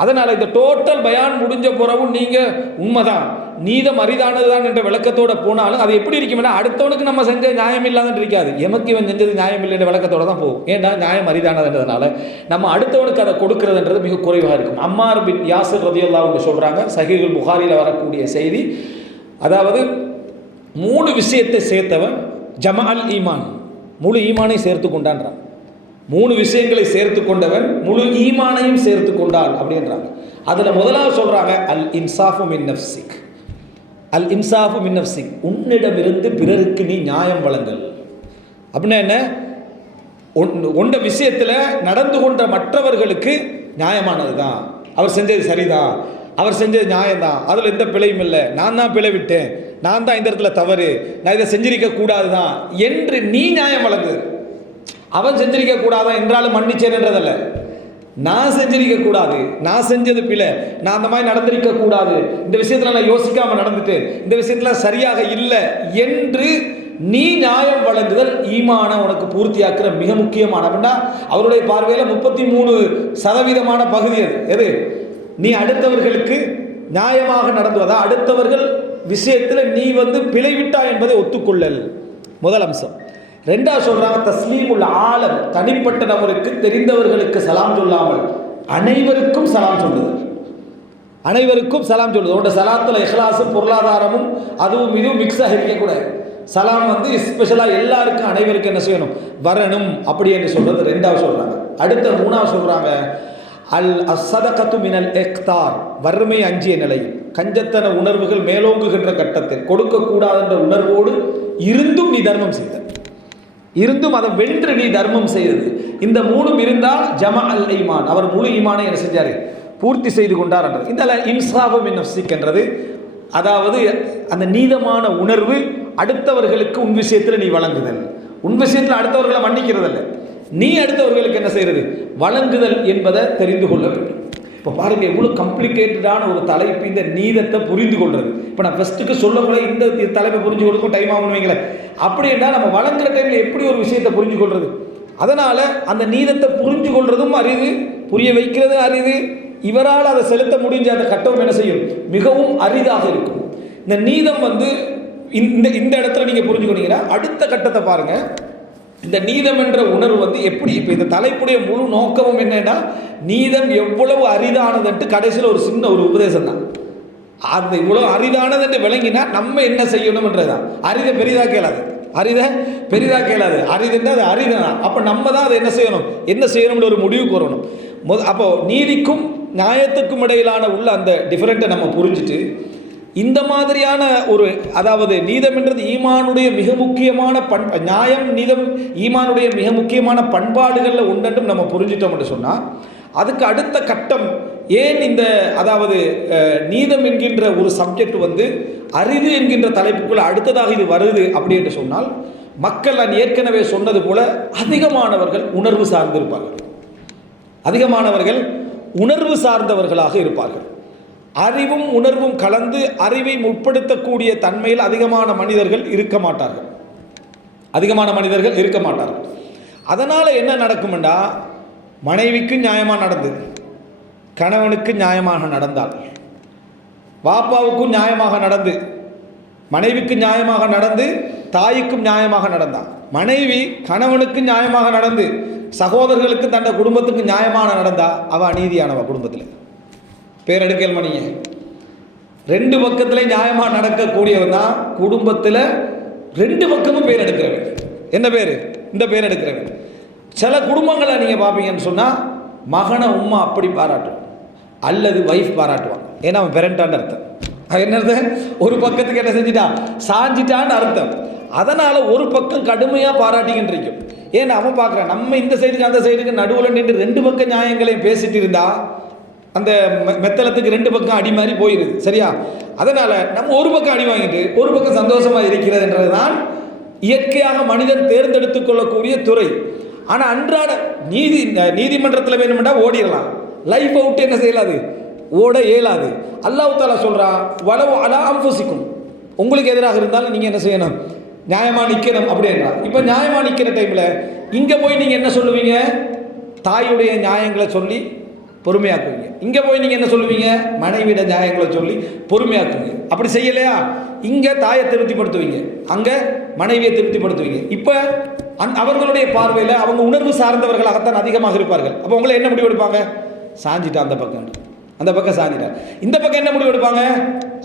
அதனால் இந்த டோட்டல் பயான் முடிஞ்ச பிறகும் நீங்கள் உண்மைதான் நீதம் அரிதானது தான் என்ற விளக்கத்தோடு போனாலும் அது எப்படி இருக்கும்னா, அடுத்தவனுக்கு நம்ம செஞ்ச நியாயம் இல்லாதன்னு இருக்காது, எமக்கு இவன் செஞ்சது நியாயம் இல்லை என்ற விளக்கத்தோடு தான் போகும். ஏன்னா நியாயம் அரிதானதுன்றதுனால நம்ம அடுத்தவனுக்கு அதை கொடுக்கறதுன்றது மிக குறைவாக இருக்கும். அம்மார் பின் யாசிர் ரலியல்லாஹு அன்ஹு சொல்கிறாங்க, சஹீஹுல் புகாரியில் வரக்கூடிய செய்தி, அதாவது 3 விஷயத்தை சேர்த்தவன் ஜமஅல் ஈமான், முழு ஈமானை சேர்த்து கொண்டான்றான். 3 விஷயங்களை சேர்த்து கொண்டவன் முழு ஈமானையும் சேர்த்து கொண்டான் அப்படின்றாங்க. அதில் முதலாவது சொல்கிறாங்க அல் இன்சாஃபு மின் நஃப்ஸிக், அல் இன்சாஃபு மின் நஃப்ஸிக், உன்னிடமிருந்து பிறருக்கு நீ நியாயம் வழங்கல். அப்படின்னா என்ன, ஒன்ற விஷயத்தில் நடந்து கொண்ட மற்றவர்களுக்கு நியாயமானது தான், அவர் செஞ்சது சரிதான், அவர் செஞ்சது நியாயம்தான், அதில் எந்த பிழையும் இல்லை, நான் தான் பிழை விட்டேன், நான் தான் இந்த இடத்துல தவறு, நான் இதை செஞ்சிருக்க கூடாது தான் என்று நீ நியாயம் வழங்கு. அவன் செஞ்சிருக்க கூடாதான் என்றாலும் மன்னிச்சேன் என்றதல்ல, நான் செஞ்சிருக்க கூடாது, நான் செஞ்சது பிழை, நான் அந்த மாதிரி நடந்திருக்க கூடாது, இந்த விஷயத்தில் நான் யோசிக்காமல் நடந்துட்டு இந்த விஷயத்தில் சரியாக இல்லை என்று நீ நியாயம் வழங்குதல் ஈமான உனக்கு பூர்த்தியாக்குற மிக முக்கியமான. அப்படின்னா அவருடைய பார்வையில் 33% பகுதி அது எது, நீ அடுத்தவர்களுக்கு நியாயமாக நடந்துவதா, அடுத்தவர்கள் விஷயத்தில் நீ பிழை விட்டா என்பதை ஒத்துக்கொள்ளல் முதல் அம்சம். 2வது சொல்றாங்க தஸ்லீமுல் ஆலம், தனிப்பட்ட நபருக்கு தெரிந்தவர்களுக்கு சலாம் சொல்லாமல் அனைவருக்கும் சலாம் சொல்லுதல், அனைவருக்கும் சலாம் சொல்லுது. உன்னோட சலாத்தில் இஹ்லாஸும் பொருளாதாரமும் அதுவும் இதுவும் மிக்ஸ் ஆகிருக்கக்கூடாது. சலாம் ஸ்பெஷலாக எல்லாருக்கும் அனைவருக்கும் என்ன செய்யணும், வரணும் அப்படி என்று சொல்றது 2வது சொல்றாங்க. அடுத்த 3வது சொல்றாங்க அல் அஸ்ஸதகத்து மினல் இக்தார், வறுமை அஞ்சிய நிலையில் கஞ்சத்தன உணர்வுகள் மேலோங்குகின்ற கட்டத்தில் கொடுக்கக்கூடாது என்ற உணர்வோடு இருந்தும் நீ தர்மம் செய்த, இருந்தும் அதை வென்று நீ தர்மம் செய்தது. இந்த 3ம் இருந்தால் ஜமா அல் ஈமான், அவர் முழு ஈமானை என்ன செஞ்சார், பூர்த்தி செய்து கொண்டார் என்றது. இந்த இன்சாஃபு மின் நஃப்ஸிக் என்றது, அதாவது அந்த நீதமான உணர்வு அடுத்தவர்களுக்கு உன் விஷயத்தில் நீ வழங்குதல், உன் விஷயத்தில் அடுத்தவர்களை மன்னிக்கிறதல்ல, நீ அடுத்தவர்களுக்கு என்ன செய்கிறது, வழங்குதல் என்பதை தெரிந்து கொள்ள வேண்டும். இப்போ பாருங்க எவ்வளோ காம்ப்ளிகேட்டடான ஒரு தலைப்பு இந்த நீதத்தை புரிந்து கொள்வது. இப்போ நான் ஃபஸ்ட்டுக்கு சொல்லக்கூட இந்த தலைப்பை புரிஞ்சு கொடுக்கும் டைம் ஆகணும் வைங்களேன். அப்படின்னா நம்ம வழங்குற டைமில் எப்படி ஒரு விஷயத்தை புரிஞ்சு கொள்வது, அதனால் அந்த நீதத்தை புரிஞ்சு கொள்வதும் அரிது, புரிய வைக்கிறது அரிது, இவரால் அதை செலுத்த முடிஞ்ச அந்த கட்டம் என்ன செய்யும், மிகவும் அரிதாக இருக்கும். இந்த நீதம் இந்த இடத்துல நீங்கள் புரிஞ்சுக்கொண்டீங்கன்னா அடுத்த கட்டத்தை பாருங்கள். இந்த நீதம் என்ற உணர்வு எப்படி, இப்போ இந்த தலைப்புடைய முழு நோக்கமும் என்னன்னா, நீதம் எவ்வளவு அரிதானதுன்ட்டு கடைசியில் ஒரு சின்ன ஒரு உபதேசம் தான். அந்த இவ்வளோ அரிதானதுன்னு விளங்கினா நம்ம என்ன செய்யணும்ன்றதுதான். அரிதை பெரிதாக கேளாது, அரிதை பெரிதாக கேளாது, அரிதுன்னா அது அரிதுனா. அப்போ நம்ம தான் அதை என்ன செய்யணும்னு ஒரு முடிவுக்கு வரணும். அப்போ நீதிக்கும் நியாயத்துக்கும் இடையிலான உள்ள அந்த டிஃபரெண்ட்டை நம்ம புரிஞ்சுட்டு இந்த மாதிரியான ஒரு, அதாவது நீதம் என்றது ஈமானுடைய மிக முக்கியமான நியாயம் நீதம் ஈமானுடைய மிக முக்கியமான பண்பாடுகளில் ஒன்றென்றும் நம்ம புரிஞ்சிட்டோம்னு சொன்னால் அதுக்கு அடுத்த கட்டம் ஏன் இந்த, அதாவது நீதம் என்கின்ற ஒரு சப்ஜெக்ட் வந்து அரிது என்கின்ற தலைப்புக்குள்ள அடுத்ததாக இது வருது அப்படி என்று சொன்னால், மக்கள் நான் ஏற்கனவே சொன்னது போல அதிகமானவர்கள் உணர்வு சார்ந்திருப்பார்கள், அதிகமானவர்கள் உணர்வு சார்ந்தவர்களாக இருப்பார்கள். அறிவும் உணர்வும் கலந்து அறிவை முற்படுத்தக்கூடிய தன்மையில் அதிகமான மனிதர்கள் இருக்க மாட்டார்கள். அதனால் என்ன நடக்கும்டா, மனைவிக்கு நியாயமாக நடந்து, கணவனுக்கு நியாயமாக நடந்தால், பாப்பாவுக்கும் நியாயமாக நடந்து, மனைவிக்கு நியாயமாக நடந்து, தாய்க்கும் நியாயமாக நடந்தால், மனைவி கணவனுக்கு நியாயமாக நடந்து சகோதரர்களுக்கு தன்னை குடும்பத்துக்கு நியாயமான நடந்தா அவ அநீதியானவ. குடும்பத்தில் பேரெடுக்கல் மணிங்க ரெண்டு பக்கத்தில் நியாயமாக நடக்கக்கூடியவன் தான் குடும்பத்தில் ரெண்டு பக்கமும் பேர் எடுக்கிறவன். என்ன பேர்? இந்த பேர் எடுக்கிறவன். சில குடும்பங்களை நீங்கள் பார்ப்பீங்கன்னு சொன்னால் மகனை உம்மா அப்படி பாராட்டுவான் அல்லது வைஃப் பாராட்டுவான். ஏன்னா அவன் பெரண்டான்னு அர்த்தம். என்னது? ஒரு பக்கத்துக்கு என்ன செஞ்சிட்டான், சாஞ்சிட்டான்னு அர்த்தம். அதனால் ஒரு பக்கம் கடுமையாக பாராட்டிக்கிட்டு இருக்கும். ஏன்னா அவன் பார்க்குறான் நம்ம இந்த சைடுக்கு அந்த சைடுக்கு நடுவில் நின்று ரெண்டு பக்கம் நியாயங்களையும் பேசிட்டு இருந்தா அந்த மெத்தளத்துக்கு ரெண்டு பக்கம் அடி மாதிரி போயிடுது. சரியா? அதனால் நம்ம ஒரு பக்கம் அடி வாங்கிட்டு ஒரு பக்கம் சந்தோஷமாக இருக்கிறது என்றது தான் இயற்கையாக மனிதன் தேர்ந்தெடுத்து கொள்ளக்கூடிய துறை. ஆனால் அன்றாட நீதிமன்றத்தில் வேணுமெண்டா ஓடிடலாம், லைஃப் அவுட் என்ன செய்யலாது, ஓட இயலாது. அல்லாஹ் தஆலா சொல்கிறான், வலவு அலா அன்ஃபுசிக்கும், உங்களுக்கு எதிராக இருந்தாலும் நீங்கள் என்ன செய்யணும், நியாயமாக நிற்கணும் அப்படின்றா. இப்போ நியாயமாக நிற்கிற டைமில் இங்கே போய் நீங்கள் என்ன சொல்லுவீங்க, தாயுடைய நியாயங்களை சொல்லி பொறுமையாக்குவீங்க. இங்கே போய் நீங்கள் என்ன சொல்லுவீங்க, மனைவியோட நியாயங்களை சொல்லி பொறுமையாக்குவீங்க. அப்படி செய்யலையா, இங்கே தாயை திருப்திப்படுத்துவீங்க, அங்கே மனைவியை திருப்திப்படுத்துவீங்க. இப்போ அவர்களுடைய பார்வையில் அவங்க உணர்வு சார்ந்தவர்களாகத்தான் அதிகமாக இருப்பார்கள். அப்போ உங்களை என்ன முடிவு எடுப்பாங்க, சாஞ்சிட்டா அந்த பக்கம் சாஞ்சிட்டான், இந்த பக்கம் என்ன முடிவு எடுப்பாங்க,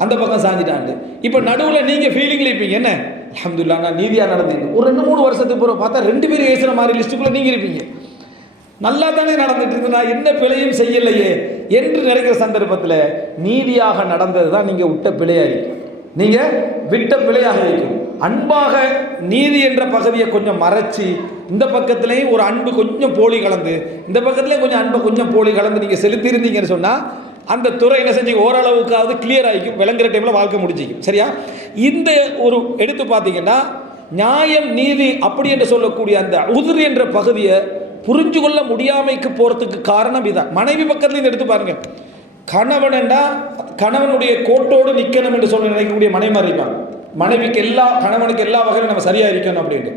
அந்த பக்கம் சாஞ்சிட்டான்ட்டு. இப்போ நடுவில் நீங்கள் ஃபீலிங்கில் இருப்பீங்க, என்ன அல்ஹம்துலில்லாஹ் நான் நீதியாக நடந்தேன். ஒரு 2-3 வருஷத்துக்கு பிறகு பார்த்தா 2 பேரும் ஏசுகிற மாதிரி லிஸ்ட்டுக்குள்ளே நீங்கள் இருப்பீங்க. நல்லா தானே நடந்துட்டு இருக்கு, நான் என்ன பிழையும் செய்யலையே என்று நினைக்கிற சந்தர்ப்பத்தில் நீதியாக நடந்தது தான் நீங்கள் விட்ட பிழையாக இருக்கும், நீங்கள் விட்ட பிழையாக இருக்கும். அன்பாக நீதி என்ற பகுதியை கொஞ்சம் மறைச்சி இந்த பக்கத்துலேயும் ஒரு அன்பு கொஞ்சம் போலி கலந்து, இந்த பக்கத்துலேயும் கொஞ்சம் அன்பை கொஞ்சம் போலி கலந்து நீங்கள் செலுத்தியிருந்தீங்கன்னு சொன்னால் அந்த துறை என்ன செஞ்சு ஓரளவுக்காவது கிளியர் ஆகிக்கும், விளங்குற டைமில் வாழ்க்கை முடிச்சிக்கும். சரியா? இந்த ஒரு எடுத்து பார்த்தீங்கன்னா நியாயம் நீதி அப்படி என்று சொல்லக்கூடிய அந்த உதிர் என்ற பகுதியை புரிஞ்சு கொள்ள முடியாமைக்கு போகிறதுக்கு காரணம் இதான். மனைவி பக்கத்துலேருந்து எடுத்து பாருங்கள், கணவன்டா கணவனுடைய கோட்டோடு நிற்கணும் என்று சொல்ல நினைக்கக்கூடிய மனைமாரி இருப்பாங்க. கணவனுக்கு எல்லா வகையிலும் நம்ம சரியாக இருக்கணும் அப்படின்ட்டு.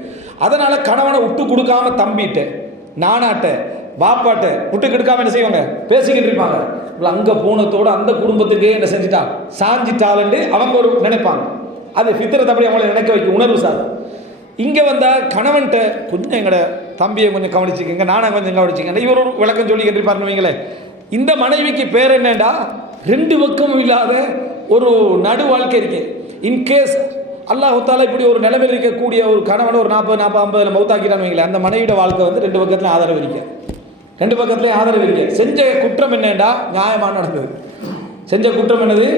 அதனால் கணவனை விட்டு கொடுக்காம தம்பிட்ட நானாட்ட பாப்பாட்ட விட்டு கொடுக்காம என்ன செய்வாங்க, பேசிக்கிட்டு இருப்பாங்க. அங்கே போனதோடு அந்த குடும்பத்துக்கே என்ன செஞ்சுட்டா, சாஞ்சிட்டாலண்டு அவங்க ஒரு நினைப்பாங்க. அது ஃபித்ரத் அப்படி அவங்களை நினைக்க வைக்கும், உணர்வு சார். இங்கே வந்தால் கணவன்கிட்ட கொஞ்சம் எங்களோட தம்பியை கொஞ்சம் கவனிச்சிக்கங்க, நானே கொஞ்சம் கவனிச்சிக்கங்க, இவர் ஒரு விளக்கம் சொல்லி கேட்டுருப்பாருன்னு வைங்களேன். இந்த மனைவிக்கு பேர் என்னண்டா, 2 பக்கமும் இல்லாத ஒரு நடு வாழ்க்கை இருக்கு. இன்கேஸ் அல்லாஹ் தஆலா இப்படி ஒரு நிலைமையில் இருக்கக்கூடிய ஒரு கணவனை ஒரு 40-50 மௌத்தாக்கிட்டான்னு வைங்களேன், அந்த மனைவியோட வாழ்க்கை வந்து 2 பக்கத்துலையும் ஆதரவு இருக்கு, 2 பக்கத்துலையும் ஆதரவு இருக்கு. செஞ்ச குற்றம் என்னண்டா, நியாயமாக நடந்தது. செஞ்ச குற்றம் என்னது,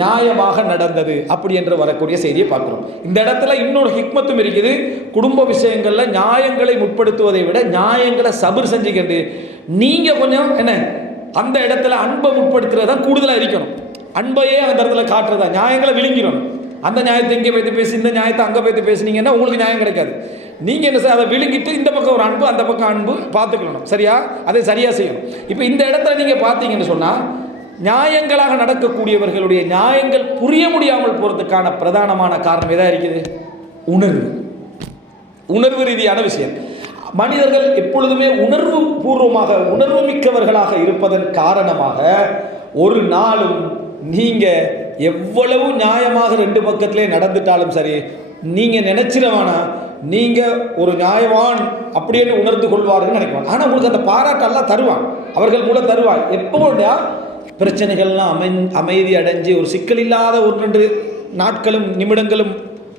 நியாயமாக நடந்தது அப்படி என்று வரக்கூடிய செய்தியை பார்க்குறோம். இந்த இடத்துல இன்னொரு ஹிக்மத்தும் இருக்குது. குடும்ப விஷயங்களில் நியாயங்களை முற்படுத்துவதை விட நியாயங்களை சபர் செஞ்சுக்கிட்டு நீங்கள் கொஞ்சம் என்ன அந்த இடத்துல அன்பை முற்படுத்துறது தான் கூடுதலாக இருக்கணும். அன்பையே அந்த இடத்துல காட்டுறதா, நியாயங்களை விழுங்கிடணும். அந்த நியாயத்தை இங்கே போய்த்து பேசி இந்த நியாயத்தை அங்கே போய்த்து பேசுனீங்கன்னா உங்களுக்கு நியாயம் கிடைக்காது. நீங்கள் என்ன சார் அதை விழுங்கிட்டு இந்த பக்கம் ஒரு அன்பு அந்த பக்கம் அன்பு பார்த்துக்கணும். சரியா? அதை சரியாக செய்யணும். இப்போ இந்த இடத்துல நீங்கள் பார்த்தீங்கன்னு சொன்னால் நியாயங்களாக நடக்கக்கூடியவர்களுடைய நியாயங்கள் புரிய முடியாமல் போகிறதுக்கான பிரதானமான காரணம் எதாக இருக்குது, உணர்வு ரீதியான விஷயம். மனிதர்கள் எப்பொழுதுமே உணர்வு பூர்வமாக உணர்வு மிக்கவர்களாக இருப்பதன் காரணமாக ஒரு நாளும் நீங்கள் எவ்வளவு நியாயமாக 2 பக்கத்திலே நடந்துட்டாலும் சரி, நீங்கள் நினைச்சிடவானா நீங்கள் ஒரு நியாயவான் அப்படின்னு உணர்ந்து கொள்வார்கள் நினைக்குவாங்க. ஆனால் உங்களுக்கு அந்த பாராட்டெல்லாம் தருவான், அவர்கள் மூலம் தருவான். எப்போடா பிரச்சனைகள்லாம் அமைதி அடைஞ்சு ஒரு சிக்கல் இல்லாத 1-2 நாட்களும் நிமிடங்களும்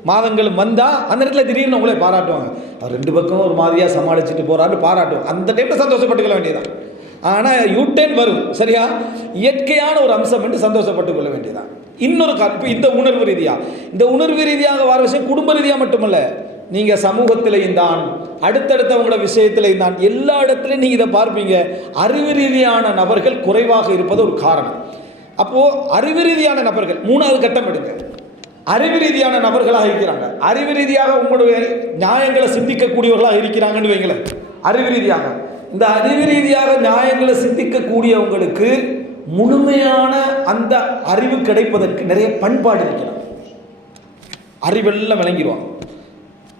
மாதங்களும் வந்தால் அந்த இடத்துல திடீர்னு உங்களே பாராட்டுவாங்க. அவர் 2 பக்கம் ஒரு மாதிரியாக சமாளிச்சுட்டு போகிறான்னு பாராட்டுவாங்க. அந்த டைமில் சந்தோஷப்பட்டுக்கொள்ள வேண்டியதான். ஆனால் யூட்டேன் வரும், சரியா? இயற்கையான ஒரு அம்சம் என்று சந்தோஷப்பட்டுக் கொள்ள வேண்டியதான். இன்னொரு காரணம், இப்போ இந்த உணர்வு ரீதியாக வர விஷயம் குடும்ப ரீதியாக மட்டுமல்ல, நீங்கள் சமூகத்திலையும் தான், அடுத்தடுத்தவங்களோட விஷயத்திலையும் தான், எல்லா இடத்துலையும் நீங்கள் இதை பார்ப்பீங்க. அறிவு ரீதியான நபர்கள் குறைவாக இருப்பது ஒரு காரணம். அப்போது அறிவு ரீதியான நபர்கள் 3வது கட்டம் எடுங்க. அறிவு ரீதியான நபர்களாக இருக்கிறாங்க, அறிவு ரீதியாக உங்களுடைய நியாயங்களை சிந்திக்கக்கூடியவர்களாக இருக்கிறாங்கன்னு வைங்களேன். அறிவு ரீதியாக இந்த அறிவு ரீதியாக நியாயங்களை சிந்திக்கக்கூடியவங்களுக்கு முழுமையான அந்த அறிவு கிடைப்பதற்கு நிறைய பண்பாடு இருக்கிறார். அறிவெல்லாம் விளங்கிடுவாங்க.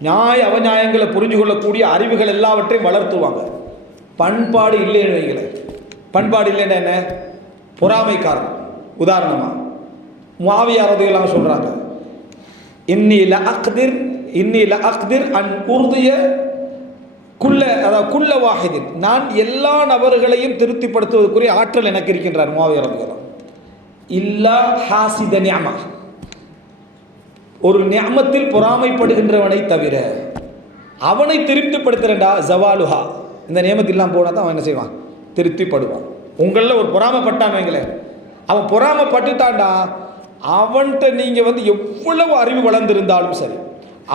நியாய அவநியாயங்களை புரிஞ்சு கொள்ளக்கூடிய அறிவுகள் எல்லாவற்றையும் வளர்த்துவாங்க. பண்பாடு இல்லைன்னு வைங்களேன். பண்பாடு இல்லைன்னா என்ன? பொறாமைக்காரன். உதாரணமாக முஆவியா ரலியல்லாஹு அன்ஹு சொல்கிறாங்க, இன்னி ல அக்திர் அன் உர்திய குல்ல வாஹிதின், நான் எல்லா நபர்களையும் திருப்திப்படுத்துவதற்குரிய ஆற்றல் எனக்கு இருக்கின்றார் முஆவியா ரலியல்லாஹு அன்ஹு. இல்லா ஹாசித நிஅமா, ஒரு நிஅமத்தில் பொறாமைப்படுகின்றவனை தவிர. அவனை திருப்திப்படுத்துறேன்டா ஜவாலுஹா, இந்த நியமத்திலாம் போனால் தான் அவன் என்ன செய்வான்? திருப்திப்படுவான். உங்களில் ஒரு பொறாமைப்பட்டான் வைங்களேன், அவன் பொறாமைப்பட்டுட்டான்டா, அவன்கிட்ட நீங்கள் வந்து எவ்வளவு அறிவு வளர்ந்திருந்தாலும் சரி,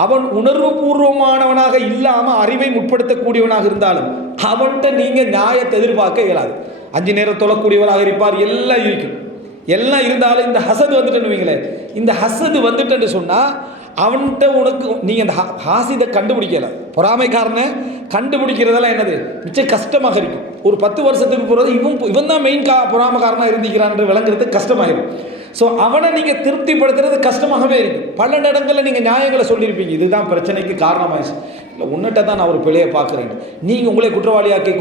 அவன் உணர்வு பூர்வமானவனாக இல்லாமல் அறிவை முற்படுத்தக்கூடியவனாக இருந்தாலும் அவன்கிட்ட நீங்கள் நியாயத்தை எதிர்பார்க்க இயலாது. 5 நேரம் தொழக்கூடியவராக இருப்பார், எல்லாம் இருக்கும். எல்லாம் இருந்தாலும் இந்த ஹசது வந்துட்டுன்னு வைங்களேன். இந்த ஹசது வந்துட்டுன்னு சொன்னால் அவன்கிட்ட உனக்கு நீங்கள் அந்த ஹாசிதை கண்டுபிடிக்கல. பொறாமைக்காரனை கண்டுபிடிக்கிறதெல்லாம் என்னது மிச்சம் கஷ்டமாக இருக்கும். ஒரு 10 வருஷத்துக்கு போகிறது இவன் தான் மெயின் பொறாமைக்காரனாக இருந்திக்கிறான் என்று விளங்குறதுக்கு கஷ்டமாகிடும். ஸோ அவனை நீங்கள் திருப்திப்படுத்துறது கஷ்டமாகவே இருக்கும். பல இடங்களில் நீங்கள் நியாயங்களை சொல்லியிருப்பீங்க, இதுதான் பிரச்சனைக்கு காரணமாகிடுச்சு, இல்லை உன்னிட்ட தான் நான் ஒரு பிழையை பார்க்குறேன். நீங்கள் உங்களே குற்றவாளியாக்கி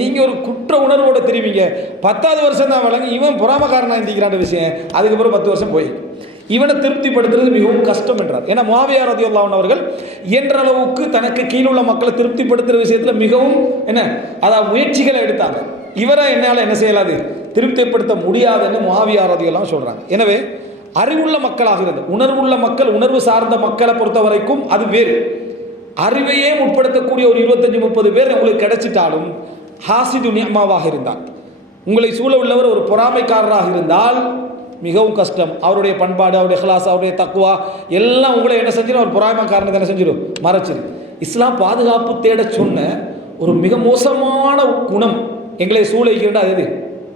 நீங்கள் ஒரு குற்ற உணர்வோடு தெரிவிங்க. 10வது வருஷம் தான் விளங்கி இவன் பொறாமக்காரனாக இருந்திக்கிறான் விஷயம். அதுக்கப்புறம் 10 வருஷம் போய் இவனை திருப்திப்படுத்துறது மிகவும் கஷ்டம் என்றார். ஏன்னா முஆவியா ரலியல்லாஹு அன்ஹு அவர்கள் என்ற அளவுக்கு தனக்கு கீழுள்ள மக்களை திருப்திப்படுத்துகிற விஷயத்தில் மிகவும் முயற்சிகளை எடுத்தாங்க. இவரை என்னால் என்ன செய்யலாது, திருப்திப்படுத்த முடியாதுன்னு முஆவியா ரலியல்லாஹு அன்ஹு சொல்கிறாங்க. எனவே அறிவுள்ள மக்களாக இருந்து உணர்வுள்ள மக்கள், உணர்வு சார்ந்த மக்களை பொறுத்த வரைக்கும் அது வேறு. அறிவையே முற்படுத்தக்கூடிய ஒரு 25-30 பேர் உங்களுக்கு கிடைச்சிட்டாலும் ஹாசிது நியமாவாக இருந்தால், உங்களை சூழ உள்ளவர் ஒரு பொறாமைக்காரராக இருந்தால் மிகவும் கஷ்டம். அவருடைய பண்பாடு, அவருடைய இஹ்லாஸ், அவருடைய தக்வா எல்லாம் உங்களை என்ன செஞ்சிடும்? ஒரு பொறாமைக்காரனை என்ன செஞ்சிடும்? மறைச்சிடும். இஸ்லாம் பாதுகாப்பு தேட சொன்ன ஒரு மிக மோசமான குணம் எங்களை சூழலிக்கிறா அது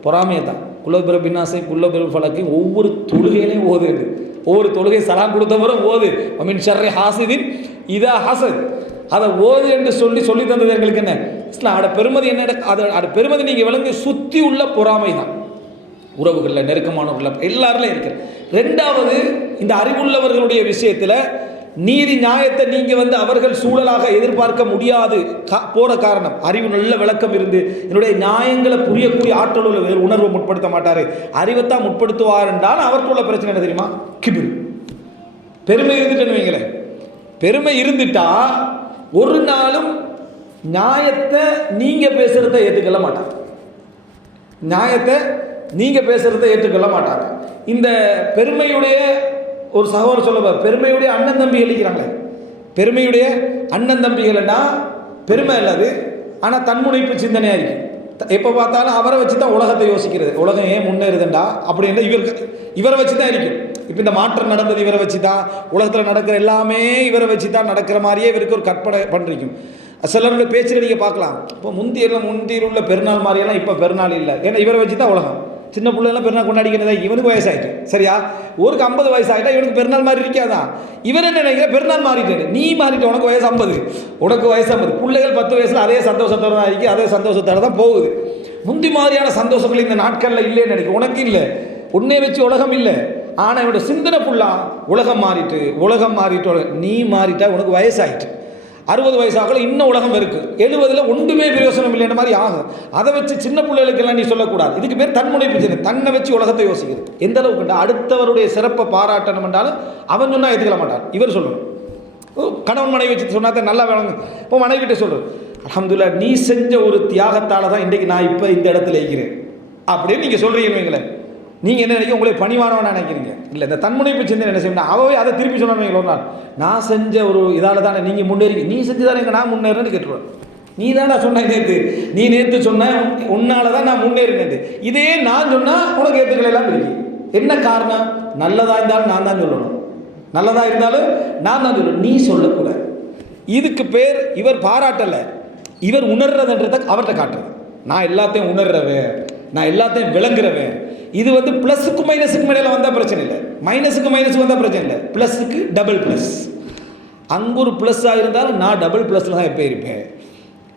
பொறாமையை தான். குல்லபிர பின்னாசை குல்லபிர ஃபலக்கை ஒவ்வொரு தொழுகையிலையும் ஓதுது. ஒவ்வொரு தொழுகை சலாம் கொடுத்தவரும் ஓது அமீன் ஷர்ரி ஹாசிதின் இதா ஹசத், அதை ஓது என்று சொல்லி தந்தது எங்களுக்கு என்ன? இஸ்லாம் அட பெருமதி என்ன? அட பெருமதி நீங்கள் விளங்கி சுற்றி உள்ள பொறாமை தான். உறவுகளில், நெருக்கமானவர்கள் எல்லாருலையும் இருக்கு. 2வது, இந்த அறிவுள்ளவர்களுடைய விஷயத்தில் நீதி நியாயத்தை நீங்கள் அவர்கள் சூழலாக எதிர்பார்க்க முடியாது போகிற காரணம், அறிவு நல்ல விளக்கம் இருந்து என்னுடைய நியாயங்களை புரியக்கூடிய ஆற்றல் உள்ள வேறு உணர்வை முற்படுத்த மாட்டார். அறிவைத்தான் முற்படுத்துவார் என்றால் அவற்றுள்ள பிரச்சனை என்ன தெரியுமா? கிபிர், பெருமை இருந்துட்டுன்னு வைங்களேன். பெருமை இருந்துட்டா ஒரு நாளும் நியாயத்தை நீங்கள் பேசுகிறத ஏற்றுக்கொள்ள மாட்டாங்க. நியாயத்தை நீங்கள் பேசுகிறத ஏற்றுக்கொள்ள மாட்டாங்க. இந்த பெருமையுடைய ஒரு சகோதரர் சொல்லுவார், பெருமையுடைய அண்ணன் தம்பி எழுக்கிறாங்களே, பெருமையுடைய அண்ணன் தம்பிகள்னா பெருமை இல்லாது, ஆனால் தன்முனைப்பு சிந்தனையாக இருக்கு. எப்போ பார்த்தாலும் அவரை வச்சு தான் உலகத்தை யோசிக்கிறது. உலகம் ஏன் முன்னேறுதுண்டா அப்படின்னா இவரை வச்சு தான் இருக்கும். இப்போ இந்த மாற்றம் நடந்தது இவரை வச்சு தான், உலகத்தில் நடக்கிற எல்லாமே இவரை வச்சு தான் நடக்கிற மாதிரியே இவருக்கு ஒரு கற்பனை பண்ணிருக்கும். சிலருடைய பேச்சில் நீங்கள் பார்க்கலாம், இப்போ முந்தியில் உள்ள பெருநாள் மாதிரியெல்லாம் இப்போ பெருநாள் இல்லை. ஏன்னா இவரை வச்சு தான் உலகம். சின்ன பிள்ளைலாம் பெருநாள் கொண்டாடிக்கிறதா, இவனுக்கு வயசாகிட்டு சரியா, ஊருக்கு 50 வயசு ஆகிட்டா இவனுக்கு பெருநாள் மாதிரி இருக்காதான். இவர் என்ன நினைக்கிற, பெருநாள் மாறிட்டேன், நீ மாறிட்ட, உனக்கு வயசு 50, உனக்கு வயசு 50. பிள்ளைகள் 10 வயசில் அதே சந்தோஷத்தோடு தான் இருக்கு, அதே சந்தோஷத்தோடு தான் போகுது. முந்தி மாதிரியான சந்தோஷங்கள் இந்த நாட்களில் இல்லைன்னு நினைக்கிறேன். உனக்கு இல்லை, உன்னை வச்சு உலகம் இல்லை. ஆனால் என்னோட சிந்தனை ஃபுல்லாக உலகம் மாறிட்டு நீ மாறிட்டா, உனக்கு வயசாகிட்டு. 60 வயசாகல இன்னும் உலகம் இருக்குது. 70 ஒன்றுமே பிரயோசனம் இல்லைன்ற மாதிரி ஆகும். அதை வச்சு சின்ன பிள்ளைகளுக்கெல்லாம் நீ சொல்லக்கூடாது. இதுக்கு பேர் தன்முனைப்பு, தன்னை வச்சு உலகத்தை யோசிக்கிறது. எந்த அளவுக்கு அடுத்தவருடைய சிறப்பை பாராட்டணும் என்றாலும் அவன் சொன்னால் ஏற்றுக்கல மாட்டான், இவர் சொல்லணும். கணவன் மனைவி வச்சு சொன்னா தான் நல்லா வேணும். இப்போ மனைவிட்ட சொல்கிறது, அல்ஹம்துலில்லாஹ் நீ செஞ்ச ஒரு தியாகத்தால் தான் இன்றைக்கு நான் இப்போ இந்த இடத்துல இருக்கிறேன் அப்படின்னு நீங்கள் சொல்கிறீங்கன்னு வைங்களேன். நீங்கள் என்ன நினைக்க உங்களை பணிவானவன் நினைக்கிறீங்க. இல்லை, இந்த தன்முனைப்பு சிந்தனை என்ன செய்யணும், அவவே அதை திருப்பி சொன்னாங்க ஒரு நாள், நான் செஞ்ச ஒரு இதால் தானே நீங்கள் முன்னேறி, நீ செஞ்சு தானே நான் முன்னேறேன்னு கேட்டுருவேன். நீ தான் நான் சொன்ன நேற்று, நீ நேற்று சொன்ன உன்னால தான் நான் முன்னேறினது. இதே நான் சொன்னால் உனக்கு ஏற்றுக்கள் எல்லாம் இருக்கு. என்ன காரணம்? நல்லதாக இருந்தாலும் நான் தான் சொல்லணும், நல்லதாக இருந்தாலும் நான் தான் சொல்லணும், நீ சொல்லக்கூடாது. இதுக்கு பேர் இவர் பாராட்டலை, இவர் உணர்றதுன்றதை அவர்கிட்ட காட்டுறது. நான் எல்லாத்தையும் உணர்றவன், நான் எல்லாத்தையும் விளங்குறவன். இது வந்து ப்ளஸுக்கு மைனஸுக்கு மேலே வந்தால் பிரச்சனை இல்லை, மைனஸுக்கு மைனஸுக்கு வந்தால் பிரச்சனை இல்லை, ப்ளஸுக்கு டபுள் ப்ளஸ். அங்கே ஒரு ப்ளஸ்ஸாக இருந்தாலும் நான் டபுள் ப்ளஸில் தான் எப்போ இருப்பேன்.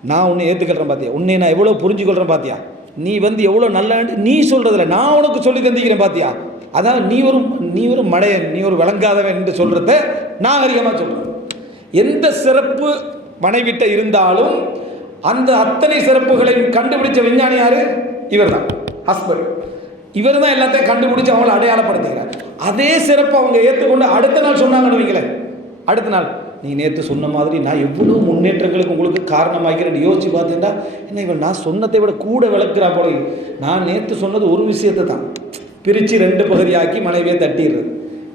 நான் உன்னை ஏற்றுக்கிறேன் பார்த்தியா, உன்னை நான் எவ்வளோ புரிஞ்சுக்கொள்கிறேன் பார்த்தியா, நீ வந்து எவ்வளோ நல்ல நீ சொல்கிறதில்ல, நான் உனக்கு சொல்லி தந்திக்கிறேன் பார்த்தியா. அதான் நீ ஒரு மடையன், நீ ஒரு விளங்காதவன் என்று சொல்கிறத நாகரிகமாக சொல்கிறேன். எந்த சிறப்பு மனைவிட்ட இருந்தாலும் அந்த அத்தனை சிறப்புகளையும் கண்டுபிடிச்ச விஞ்ஞானி யாரு? இவர் தான், ஹஸ்பண்ட். இவர் தான் எல்லாத்தையும் கண்டுபிடிச்சு அவங்கள அடையாளப்படுத்துகிறார். அதே சிறப்பு அவங்க ஏற்றுக்கொண்டு அடுத்த நாள் சொன்னாங்கன்னு வைங்களேன், அடுத்த நாள் நீ நேற்று சொன்ன மாதிரி நான் எவ்வளோ முன்னேற்றங்களுக்கு உங்களுக்கு காரணமாகிறேன் யோசிச்சு பார்த்தீங்கன்னா, என்ன இவன் நான் சொன்னதை விட கூட விளக்குறா போல. நான் நேற்று சொன்னது ஒரு விஷயத்தை தான் பிரித்து 2 பகுதியாக்கி மனைவியை தட்டிடுறது.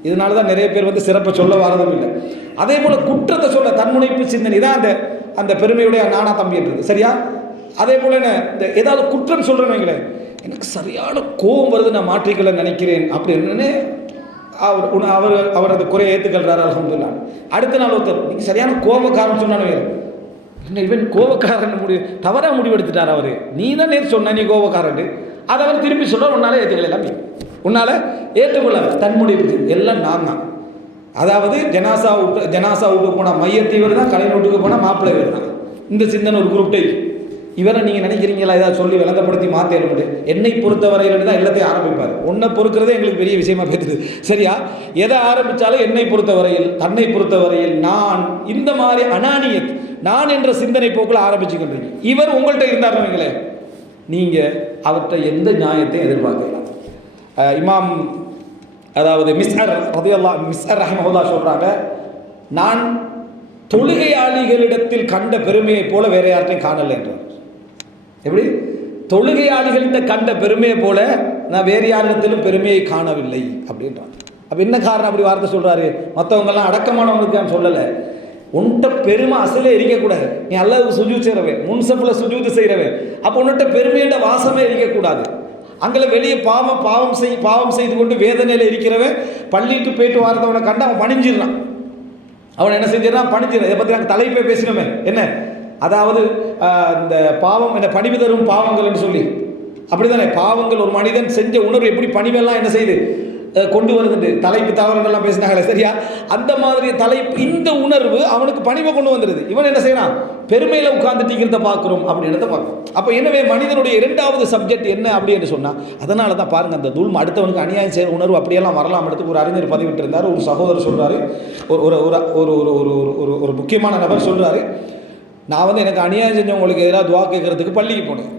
இதனால தான் நிறைய பேர் வந்து சிறப்பை சொல்ல வரதும் இல்லை. அதே போல் குற்றத்தை சொல்ல தன்முனைப்பு சிந்தனை தான் அந்த பெருமையுடைய நானா தம்பின்றது, சரியா? அதே போல் என்ன, இந்த ஏதாவது குற்றம் சொல்கிறேன்னு வைங்களேன், எனக்கு சரியான கோபம் வருது, நான் மாற்றிக்கொள்ள நினைக்கிறேன் அப்படின்னு அவர் அந்த குறையை ஏற்றுக்கொள்றாரு, அல்ஹம்துலில்லாஹ். அடுத்த நாள் ஒருத்தர் நீங்கள் சரியான கோபக்காரன் சொன்னானு வேறு, என்ன இவன் கோபக்காரன் தவறாக முடிவெடுத்துட்டார் அவர், நீ தான் நேற்று சொன்ன நீ கோபக்காரன், அதை அவர் திருப்பி சொல்கிறார், உன்னால் ஏற்றுக்கல, எல்லாமே உன்னால் ஏற்றுக்கொள்ள தன்முனைப்பு எல்லாம் நான் தான். அதாவது ஜனாசா விட்டு போனால் மையத்தை இவர் தான், கலை நோட்டுக்கு போனால் மாப்பிள்ளை இவர் தான். இந்த சிந்தனை ஒரு குரூப் டை. இவரை நீங்கள் நினைக்கிறீங்களா ஏதாவது சொல்லி விளங்கப்படுத்தி மாற்ற முடியும். என்னை பொறுத்தவரையில் தான் எல்லாத்தையும் ஆரம்பிப்பார். ஒன்றை பொறுக்கிறதே எங்களுக்கு பெரிய விஷயமா பேசுது, சரியா? எதை ஆரம்பித்தாலும் என்னை பொறுத்தவரையில், தன்னை பொறுத்தவரையில், நான், இந்த மாதிரி அனானியத், நான் என்ற சிந்தனை போக்கில் ஆரம்பிச்சு கொண்டிருக்கீங்க. இவர் உங்கள்கிட்ட இருந்தார்னு வைங்களேன், நீங்கள் அவர்கிட்ட எந்த நியாயத்தையும் எதிர்பார்க்கலாம். இமாம் அதாவது மிஸ்அர் ரஹ்மஹுல்லாஹ் சொல்கிறாங்க, நான் தொழுகையாளிகளிடத்தில் கண்ட பெருமையை போல வேற யார்ட்டையும் காணலை என்றார். எப்படி? தொழுகையாளிகள்கிட்ட கண்ட பெருமையை போல நான் வேறு யாரிடத்திலும் பெருமையை காணவில்லை அப்படின்றார். அப்போ என்ன காரணம் அப்படி வார்த்தை சொல்கிறாரு? மற்றவங்கெல்லாம் அடக்கமானவங்களுக்கு நான் சொல்லலை, உன்கிட்ட பெருமை அசலே இருக்கக்கூடாது. நீ அல்லாஹ்வுக்கு சுஜூத் செய்கிறவன், முன்சஃபில் சுஜூத் செய்கிறவன், அப்போ உன்கிட்ட பெருமையோட வாசமே இருக்கக்கூடாது. அங்கே வெளியே பாவம் செய்து கொண்டு வேதனையில் இருக்கிறவன் பள்ளிட்டு போயிட்டு வாரத்தவனை கண்டு அவன் பணிஞ்சிடறான். அவன் என்ன செஞ்சிடறான்? பணிஞ்சிடறான். இதை பற்றி நாங்கள் தலைப்பே பேசினோமே, என்ன அதாவது இந்த பாவம் என்ன பணிவு தரும் பாவங்கள்னு சொல்லி, அப்படி தானே பாவங்கள் ஒரு மனிதன் செஞ்ச உணர்வு எப்படி பணிவெல்லாம் என்ன செய்யுது கொண்டு வருதுண்டு தலைப்பு தவறுகள்லாம் பேசினாங்களே, சரியா? அந்த மாதிரி தலைப்பு இந்த உணர்வு அவனுக்கு பணிவை கொண்டு வந்துடுது. இவன் என்ன செய்யறான்? பெருமையில் உட்கார்ந்துட்டிக்கிறத பார்க்குறோம் அப்படின்றத பார்க்குறோம். அப்போ எனவே மனிதனுடைய 2வது சப்ஜெக்ட் என்ன அப்படின்னு சொன்னால், அதனால தான் பாருங்கள், அந்த துல்ம் அடுத்தவனுக்கு அநியாயம் செய்கிற உணர்வு அப்படியெல்லாம் வரலாம். இடத்துக்கு ஒரு அறிஞர் பதிவிட்டு இருந்தார். ஒரு சகோதரர் சொல்கிறாரு, ஒரு முக்கியமான நபர் சொல்கிறாரு, நான் வந்து எனக்கு அநியாயம் செஞ்சவங்களுக்கு எதிராக துவா கேட்கறதுக்கு பள்ளிக்கு போனேன்.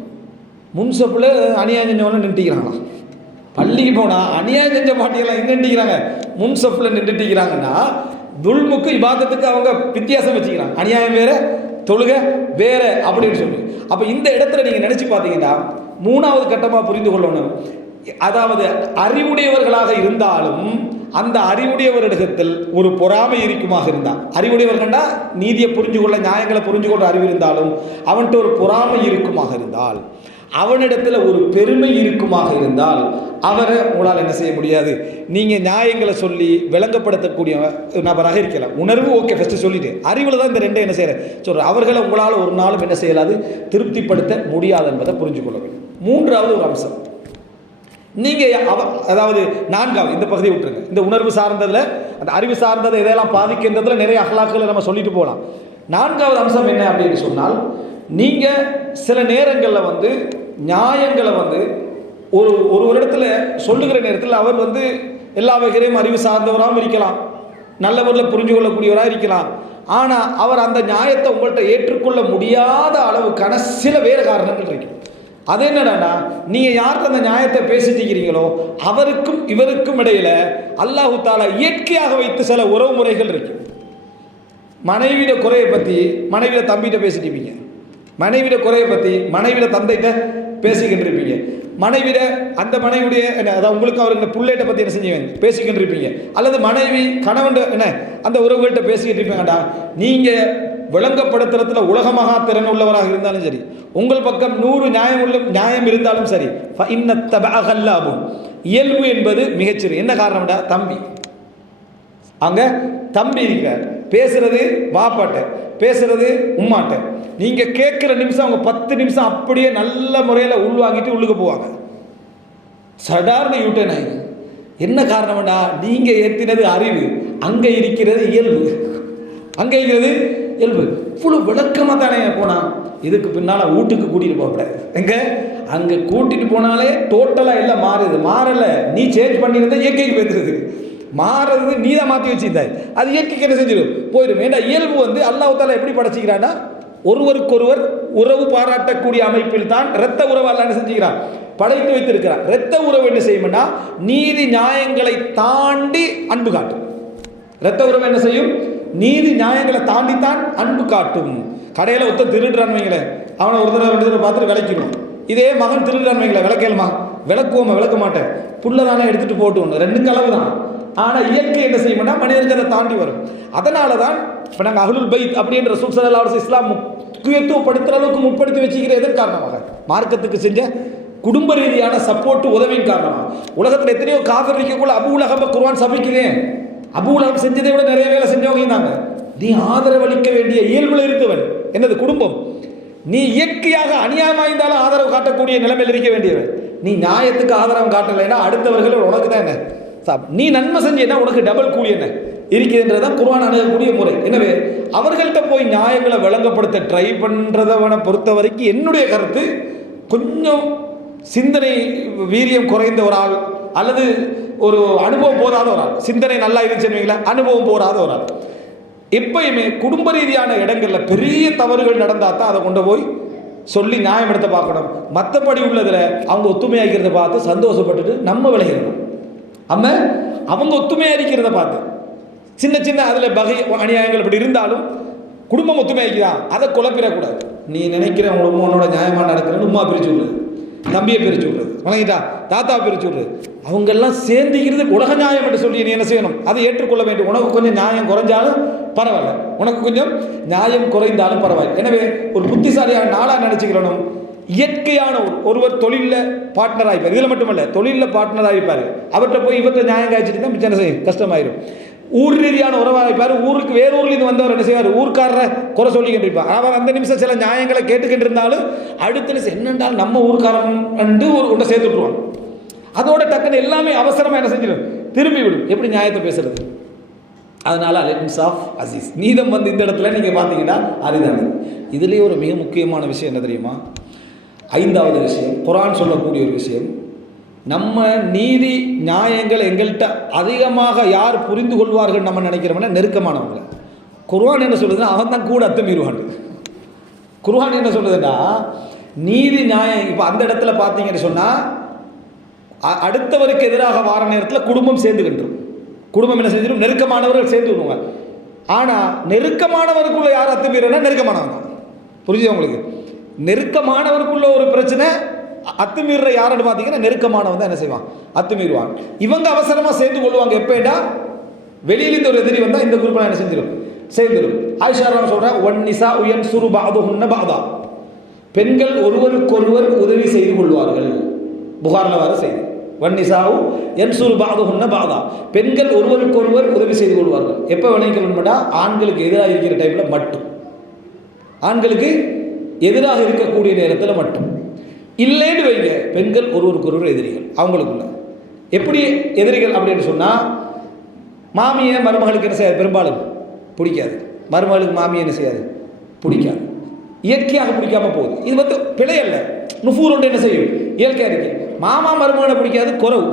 முன்சப்பில் அநியாயம் செஞ்சவங்களும் நின்றுக்கிறாங்களா? பள்ளிக்கு போனால் அநியாயம் செஞ்ச பாட்டியெல்லாம் எங்கே நின்றுக்கிறாங்க? முன்சப்பில் நின்றுட்டிக்கிறாங்கன்னா துல்முக்கு இபாதத்துக்கு அவங்க வித்தியாசம் வச்சுக்கிறாங்க. அநியாயம் வேறு, தொழுகை வேறு அப்படின்னு சொல்லி. அப்போ இந்த இடத்துல நீங்கள் நினச்சி பார்த்தீங்கன்னா 3வது கட்டமாக புரிந்து கொள்ளணும். அதாவது அறிவுடையவர்களாக இருந்தாலும் அந்த அறிவுடையவரிடத்தில் ஒரு பொறாமை இருக்குமாக இருந்தால், அறிவுடையவர்கள்னா நீதியை புரிஞ்சு கொள்ள, நியாயங்களை புரிஞ்சு கொள்ள அறிவு இருந்தாலும் அவன்கிட்ட ஒரு பொறாமை இருக்குமாக இருந்தால், அவனிடத்தில் ஒரு பெருமை இருக்குமாக இருந்தால், அவரை உங்களால் என்ன செய்ய முடியாது. நீங்கள் நியாயங்களை சொல்லி விளங்கப்படுத்தக்கூடிய நபராக இருக்கலாம். உணர்வு ஓகே, ஃபஸ்ட்டு சொல்லிட்டு அறிவில் தான் இந்த 2 என்ன செய்கிறேன் சொல்கிறேன். அவர்களை உங்களால் ஒரு நாளும் என்ன செய்யலாது, திருப்திப்படுத்த முடியாது என்பதை புரிஞ்சு கொள்ள வேண்டும். 3வது ஒரு அம்சம், நீங்கள் அதாவது 4வது இந்த பகுதியை விட்டுருங்க. இந்த உணர்வு சார்ந்ததில், அந்த அறிவு சார்ந்ததை இதெல்லாம் பாதிக்கின்றதில் நிறைய அகலாக்களை நம்ம சொல்லிட்டு போகலாம். 4வது அம்சம் என்ன அப்படின்னு சொன்னால், நீங்கள் சில நேரங்களில் வந்து நியாயங்களை வந்து ஒரு இடத்துல சொல்லுகிற நேரத்தில் அவர் வந்து எல்லா வகையிலையும் அறிவு சார்ந்தவராகவும் இருக்கலாம், நல்லவரில் புரிஞ்சு கொள்ளக்கூடியவராக இருக்கலாம். ஆனால் அவர் அந்த நியாயத்தை உங்கள்கிட்ட ஏற்றுக்கொள்ள முடியாத அளவுக்கான சில வேறு காரணங்கள் இருக்கு. அது என்னடானா, நீங்கள் யாருக்கு அந்த நியாயத்தை பேசிட்டு இருக்கிறீங்களோ அவருக்கும் இவருக்கும் இடையில அல்லாஹு தாலா இயற்கையாக வைத்து சில உறவு முறைகள் இருக்கு. மனைவியோட குறையை பற்றி மனைவியோட தம்பிகிட்ட பேசிட்டு இருப்பீங்க, மனைவியோட குறையை பற்றி மனைவியோட தந்தைகிட்ட பேசிக்கிட்டு இருப்பீங்க. மனைவிட அந்த மனைவியுடைய என்ன அதாவது உங்களுக்கு அவருக்கு பிள்ளைகிட்ட பற்றி என்ன செஞ்சீங்க பேசிக்கிட்டு இருப்பீங்க, அல்லது மனைவி கணவன் என்ன அந்த உறவுகள்கிட்ட பேசிக்கிட்டு இருப்பீங்கடா. நீங்கள் விளங்கப்படுத்துறதுல உலகமாக திறன் உள்ளவராக இருந்தாலும் சரி, உங்கள் பக்கம் 100 நியாயம் இருந்தாலும் சரி, இயல்பு என்பது மிகச்சிறு. என்ன காரணம்டா, தம்பி அங்கே தம்பி இருக்கிறார், பேசுறது வாப்பாட்ட, பேசுறது உம்மாட்ட. நீங்கள் கேட்குற நிமிஷம் அவங்க 10 நிமிஷம் அப்படியே நல்ல முறையில் உள்வாங்கிட்டு உள்ளுக்கு போவாங்க. சடார்னு யூட்டன் ஆகி என்ன காரணம்டா, நீங்கள் ஏற்றினது அறிவு, அங்கே இருக்கிறது இயல்பு. அங்கே இருக்கிறது இயல்பு. இவ்வளோ விளக்கமாக தானே போனால் இதுக்கு பின்னால் வீட்டுக்கு கூட்டிகிட்டு போகக்கூடாது. எங்கே அங்கே கூட்டிகிட்டு போனாலே டோட்டலாக எல்லாம் மாறுது. மாறலை, நீ சேஞ்ச் பண்ணியிருந்தா இயற்கைக்கு பேசுறது மாறுறது, நீ தான் மாற்றி வச்சுருந்தாய், அது இயற்கைக்கு என்ன செஞ்சிடும் போயிடும். ஏன்னா இயல்பு அல்லாஹ் தாலா எப்படி படைச்சிக்கிறான்னா, ஒருவருக்கொருவர் உறவு பாராட்டக்கூடிய அமைப்பில் தான் இரத்த உறவு அல்லாஹ் என்ன செஞ்சுக்கிறான், படைத்து வைத்திருக்கிறான். இரத்த உறவு என்ன செய்யும்னா நீதி நியாயங்களை தாண்டி அன்பு காட்டும். இரத்த உறவு என்ன செய்யும், நீதி நியாயங்களை தாண்டித்தான் அன்பு காட்டும். கடையில் ஒருத்தர் திருடுறான்னு வைங்களேன், அவனை ஒரு தடவை 2 தடவை பார்த்துட்டு விளக்கிடும். இதே மகன் திருடுறான்னு வைங்களேன், விளக்கலுமா, விளக்குவோமா, விளக்க மாட்டேன், புள்ள தானே எடுத்துகிட்டு போட்டு, 2 அளவு தான். ஆனால் இயற்கை என்ன செய்யும்னா மனிதர்கள் அதை தாண்டி வரும். அதனால தான் இப்போ நாங்கள் அஹ்லுல் பைத் அப்படின்ற ரசூல் ஸல்லல்லாஹு அலைஹி வஸல்லம் இஸ்லாம் முக்கியத்துவப்படுத்துகிற அளவுக்கு முற்படுத்தி வச்சுக்கிற எதன் காரணமாக, மார்க்கத்துக்கு செஞ்ச குடும்ப ரீதியான சப்போர்ட் உதவியின் காரணமாக. உலகத்தில் எத்தனையோ காஃபிர் இருக்கக்குள்ள அபூ லஹப குர்ஆன் சபிக்கிறேன், அபூ லஹப் செஞ்சதை விட நிறைய வேலை செஞ்சவங்க இருந்தாங்க. நீ ஆதரவளிக்க வேண்டிய இயல்பில் இருந்தவன் என்னது குடும்பம். நீ இயற்கையாக அநியாயமாக இருந்தாலும் ஆதரவு காட்டக்கூடிய நிலைமையில் இருக்க வேண்டியவன். நீ நியாயத்துக்கு ஆதரவு காட்டலைன்னா அடுத்தவர்கள் உனக்கு தான் என்ன, நீ நன்மை செஞ்சேன்னா உனக்கு டபுள் கூலி என்ன இருக்குதுன்றதான் குர்ஆன் அணுகக்கூடிய முறை. எனவே அவர்கள்ட்ட போய் நியாயங்களை விளங்கப்படுத்த ட்ரை பண்ணுறதவனை பொறுத்த வரைக்கும் என்னுடைய கருத்து, கொஞ்சம் சிந்தனை வீரியம் குறைந்த ஒரு ஆள் அல்லது ஒரு அனுபவம் போதாத ஒரு ஆள், சிந்தனை நல்லா இருந்துச்சுன்னு அனுபவம் போராத ஒரு ஆள், எப்பயுமே குடும்ப ரீதியான இடங்களில் பெரிய தவறுகள் நடந்தால் தான் அதை கொண்டு போய் சொல்லி நியாயம் எடுத்து பார்க்கணும். மற்றபடி உள்ளதில் அவங்க ஒத்துமையாகிறத பார்த்து சந்தோஷப்பட்டுட்டு நம்ம விளையிடணும். அவங்க ஒத்துமையாக இருக்கிறத பார்த்து சின்ன சின்ன அதில் பகை அநியாயங்கள் இப்படி இருந்தாலும் குடும்பம் ஒத்துமையாக்கிதான், அதை குழப்பிடக்கூடாது. நீ நினைக்கிற உன்னோட நியாயமாக நடக்கிறன்னு உமா பிரித்து விடுறது, தம்பியை பிரித்து விடுறது, வணங்கிட்டா தாத்தா பிரித்து விடுறது, அவங்கெல்லாம் சேர்ந்துக்கிறது உலக நியாயம் என்று சொல்லி நீ என்ன செய்யணும், அதை ஏற்றுக்கொள்ள வேண்டும். உனக்கு கொஞ்சம் நியாயம் குறைஞ்சாலும் பரவாயில்ல, உனக்கு கொஞ்சம் நியாயம் குறைந்தாலும் பரவாயில்லை. எனவே ஒரு புத்திசாலியான நாளாக நினச்சிக்கிறணும். இயற்கையான ஒருவர் தொழிலில் பார்ட்னராக இருப்பார், இதில் மட்டுமல்ல தொழிலில் பார்ட்னராக இருப்பார். அவர்கிட்ட போய் இவர்கிட்ட நியாயம் காய்ச்சிட்டு தான் மிச்சம் செய்யும், கஷ்டமாயிடும். ஊர் ரீதியான உறவாக இருப்பார், ஊருக்கு வேறு ஊர்லேருந்து வந்தவர் என்ன செய்வார், ஊர்க்காரரை குறை சொல்லிக்கிட்டு இருப்பார். அவர் அந்த நிமிஷம் சில நியாயங்களை கேட்டுக்கிட்டு இருந்தாலும் அடுத்த நிமிஷம் என்னென்றால் நம்ம ஊர்க்காரன் ஒன்றை சேர்த்து விட்டுருவாங்க. அதோட டக்குன்னு எல்லாமே அவசரமாக என்ன செஞ்சிடும், திரும்பி விடும். எப்படி நியாயத்தை பேசுறது? அதனால் அல்-இன்சாஃப் அசீஸ், நீதம் இந்த இடத்துல நீங்கள் பார்த்தீங்கன்னா அரிதானது. இதுலேயே ஒரு மிக முக்கியமான விஷயம் என்ன தெரியுமா, 5வது விஷயம், குர்ஆன் சொல்லக்கூடிய ஒரு விஷயம், நம்ம நீதி நியாயங்கள் எங்கள்கிட்ட அதிகமாக யார் புரிந்து கொள்வார்கள் நம்ம நினைக்கிறோம்னா நெருக்கமானவங்க. குர்ஆன் என்ன சொல்லுதுன்னா அவன் தான் கூட அத்துமீறுவான். குர்ஆன் என்ன சொல்லுதுன்னா நீதி நியாயம், இப்போ அந்த இடத்துல பார்த்தீங்கன்னு சொன்னால் அடுத்தவருக்கு எதிராக வார நேரத்தில் குடும்பம் சேர்ந்துக்கின்றோம். குடும்பம் என்ன செஞ்சிடும், நெருக்கமானவர்கள் சேர்ந்து விடுவாங்க. ஆனால் நெருக்கமானவருக்குள்ள யார் அத்துமீறனா நெருக்கமானவங்க தான். புரிஞ்சுது உங்களுக்கு? நெருக்கமானவருக்குள்ள ஒரு பிரச்சனை, அத்துமீற யாருன்னு பார்த்தீங்கன்னா நெருக்கமானவன் தான் என்ன செய்வான், அத்துமீறுவாங்க. இவங்க அவசரமாக சேர்ந்து கொள்வாங்க. எப்போடா வெளியிலிருந்து ஒரு எதிரி வந்தால் இந்த குரூப்பில் என்ன செஞ்சிடும், சேர்ந்துடும். ஆயிஷா சொல்கிறேன், ஒன் நிசா உயன் சுரு பாதுஹுன்ன பாதா, பெண்கள் ஒருவருக்கொருவர் உதவி செய்து கொள்வார்கள். புகாரில் வர செய்தி, ஒன் நிசாவு என் சுரு பாதுஹுன்ன பாதா, பெண்கள் ஒருவருக்கொருவர் உதவி செய்து கொள்வார்கள். எப்போ விளைவிக்கணும்னா ஆண்களுக்கு எதிராக இருக்கிற டைமில் மட்டும், ஆண்களுக்கு எதிராக இருக்கக்கூடிய நேரத்தில் மட்டும். இல்லைன்னு வைங்க, பெண்கள் ஒருவருக்கொருவர் எதிரிகள். அவங்களுக்குள்ள எப்படி எதிரிகள் அப்படின்னு சொன்னால், மாமியை மருமகளுக்கு என்ன செய்யாது, பெரும்பாலும் பிடிக்காது. மருமகளுக்கு மாமியை என்ன செய்யாது, பிடிக்காது. இயற்கையாக பிடிக்காமல் போகுது. இது பிழை அல்ல, நுஃபூர் ஒன்று என்ன செய்யும், இயற்கையாக இருக்கு. மாமா மருமகனை பிடிக்காது, குறைவு.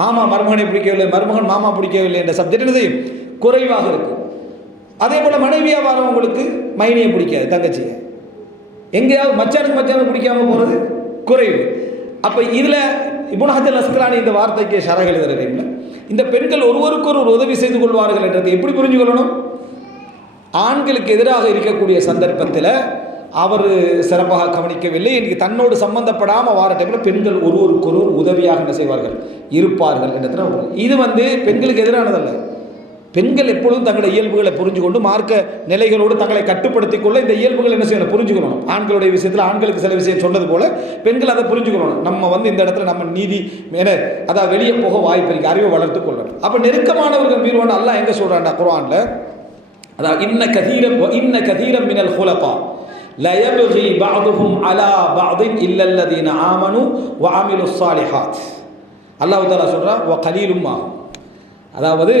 மாமா மருமகனை பிடிக்கவில்லை, மருமகன் மாமா பிடிக்கவில்லை என்ற சப்ஜெக்ட் என்ன செய்யும், குறைவாக இருக்கு. அதே போல் மனைவியாக வரவங்களுக்கு மைனியை பிடிக்காது, தங்கச்சியை. எங்கேயாவது மச்சானுக்கு பிடிக்காமல் போகிறது குறைவு. அப்போ இதில் இப்னு ஹஜர் அஸ்கலானி இந்த வார்த்தைக்கு ஷரஹ் எழுதுகிற டைமில் இந்த பெண்கள் ஒருவருக்கொரு உதவி செய்து கொள்வார்கள் என்றதை எப்படி புரிஞ்சு கொள்ளணும்? ஆண்களுக்கு எதிராக இருக்கக்கூடிய சந்தர்ப்பத்தில் அவர் சிறப்பாக கவனிக்கவில்லை, எனக்கு தன்னோடு சம்பந்தப்படாமல் வார டைமில் பெண்கள் ஒருவருக்கொருவர் உதவியாக என்ன செய்வார்கள், இருப்பார்கள் என்றது. இது பெண்களுக்கு எதிரானதல்ல. பெண்கள் எப்பொழுதும் தங்களுடைய இயல்புகளை புரிஞ்சு கொண்டு மார்க்க நிலைகளோடு தங்களை கட்டுப்படுத்திக் கொள்ள இந்த இயல்புகள் என்ன செய்யணும், புரிஞ்சுக்கணும். ஆண்களுடைய விஷயத்தில் ஆண்களுக்கு சில விஷயம் சொன்னது போல பெண்கள் அதை புரிஞ்சுக்கணும். நம்ம இந்த இடத்துல நம்ம நீதி அதாவது வெளியே போக வாய்ப்பு இருக்கு, அறிவை வளர்த்து கொள்ளணும். அப்போ நெருக்கமானவர்கள் மீறுவான் அல்லாஹ் எங்கே சொல்கிறான்டா குர்ஆன்ல, அதாவது இன்ன கதீரம் மினல் ஹுலஃபா லா யப்கி பஅதுஹும் அலா பஅதின் இல்லா அல்லதீன ஆமனு வ அமிலுஸ் ஸாலிஹாத். அல்லாஹ் தஆலா சொல்றான் வ கலீலும் மா, அதாவது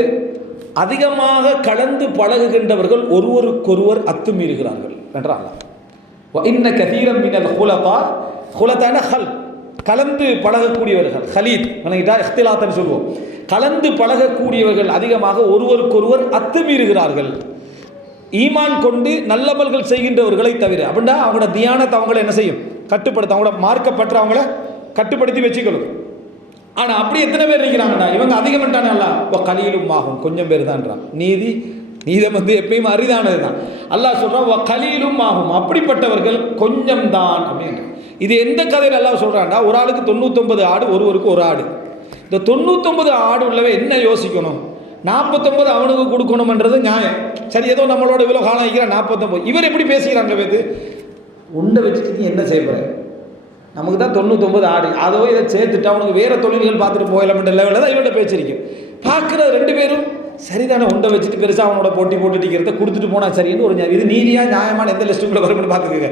அதிகமாக கலந்து பழகுகின்றவர்கள் ஒருவருக்கொருவர் அத்துமீறுகிறார்கள் என்றால் வ இன்ன கதீரம் மினல் ஹுலஃபா, ஹுலதான ஹல் கலந்து பழகக்கூடியவர்கள், ஹலீத் வணங்கிட்டா இஹ்திலாத்னு சொல்லுவோம். கலந்து பழகக்கூடியவர்கள் அதிகமாக ஒருவருக்கொருவர் அத்துமீறுகிறார்கள், ஈமான் கொண்டு நல்லமல்கள் செய்கின்றவர்களை தவிர. அப்படின்னா அவங்களோட தியானத்தை அவங்கள என்ன செய்யும், கட்டுப்படுத்த, அவங்களோட மார்க்கப்பற்ற அவங்கள கட்டுப்படுத்தி வச்சுக்கணும். ஆனால் அப்படி எத்தனை பேர் இருக்கிறாங்கண்ணா, இவங்க அதிகமட்டான அல்லாஹ் கலீலும் ஆகும், கொஞ்சம் பேர் தான்றான். நீதம் எப்பயுமே அரிதானது தான். அல்லாஹ் சொல்கிறான் கலீலும் ஆகும், அப்படிப்பட்டவர்கள் கொஞ்சம் தான் அப்படின்ற. இது எந்த கதையில் அல்லாஹ் சொல்கிறான்டா, ஒரு ஆளுக்கு 99 ஆடு, ஒருவருக்கு ஒரு ஆடு. இந்த 99 ஆடு உள்ளவே என்ன யோசிக்கணும், 49 அவனுக்கு கொடுக்கணும்ன்றது நியாயம். சரி, ஏதோ நம்மளோட இவ்வளோ காலம் வைக்கிற 49, இவர் எப்படி பேசுகிறாங்க பேத்து, உண்டை வச்சுட்டு நீ என்ன செய்ய போகிற, நமக்கு தான் 99 ஆடு, அதோ இதை சேர்த்துட்டு அவனுக்கு வேறு தொழில்கள் பார்த்துட்டு போயிடலாம்ன்ற லெவலில் தான் இவன்கிட்ட பேச்சிருக்கேன். பார்க்குற 2 பேரும் சரிதானே, உண்டை வச்சுட்டு பெருசாக அவனோட போட்டி போட்டுட்டிக்கிறத கொடுத்துட்டு போனால் சரின்னு ஒரு இது நீதியாக நியாயமான எந்த லிஸ்ட்டுக்குள்ளே வரும்னு பார்த்துக்கோங்க.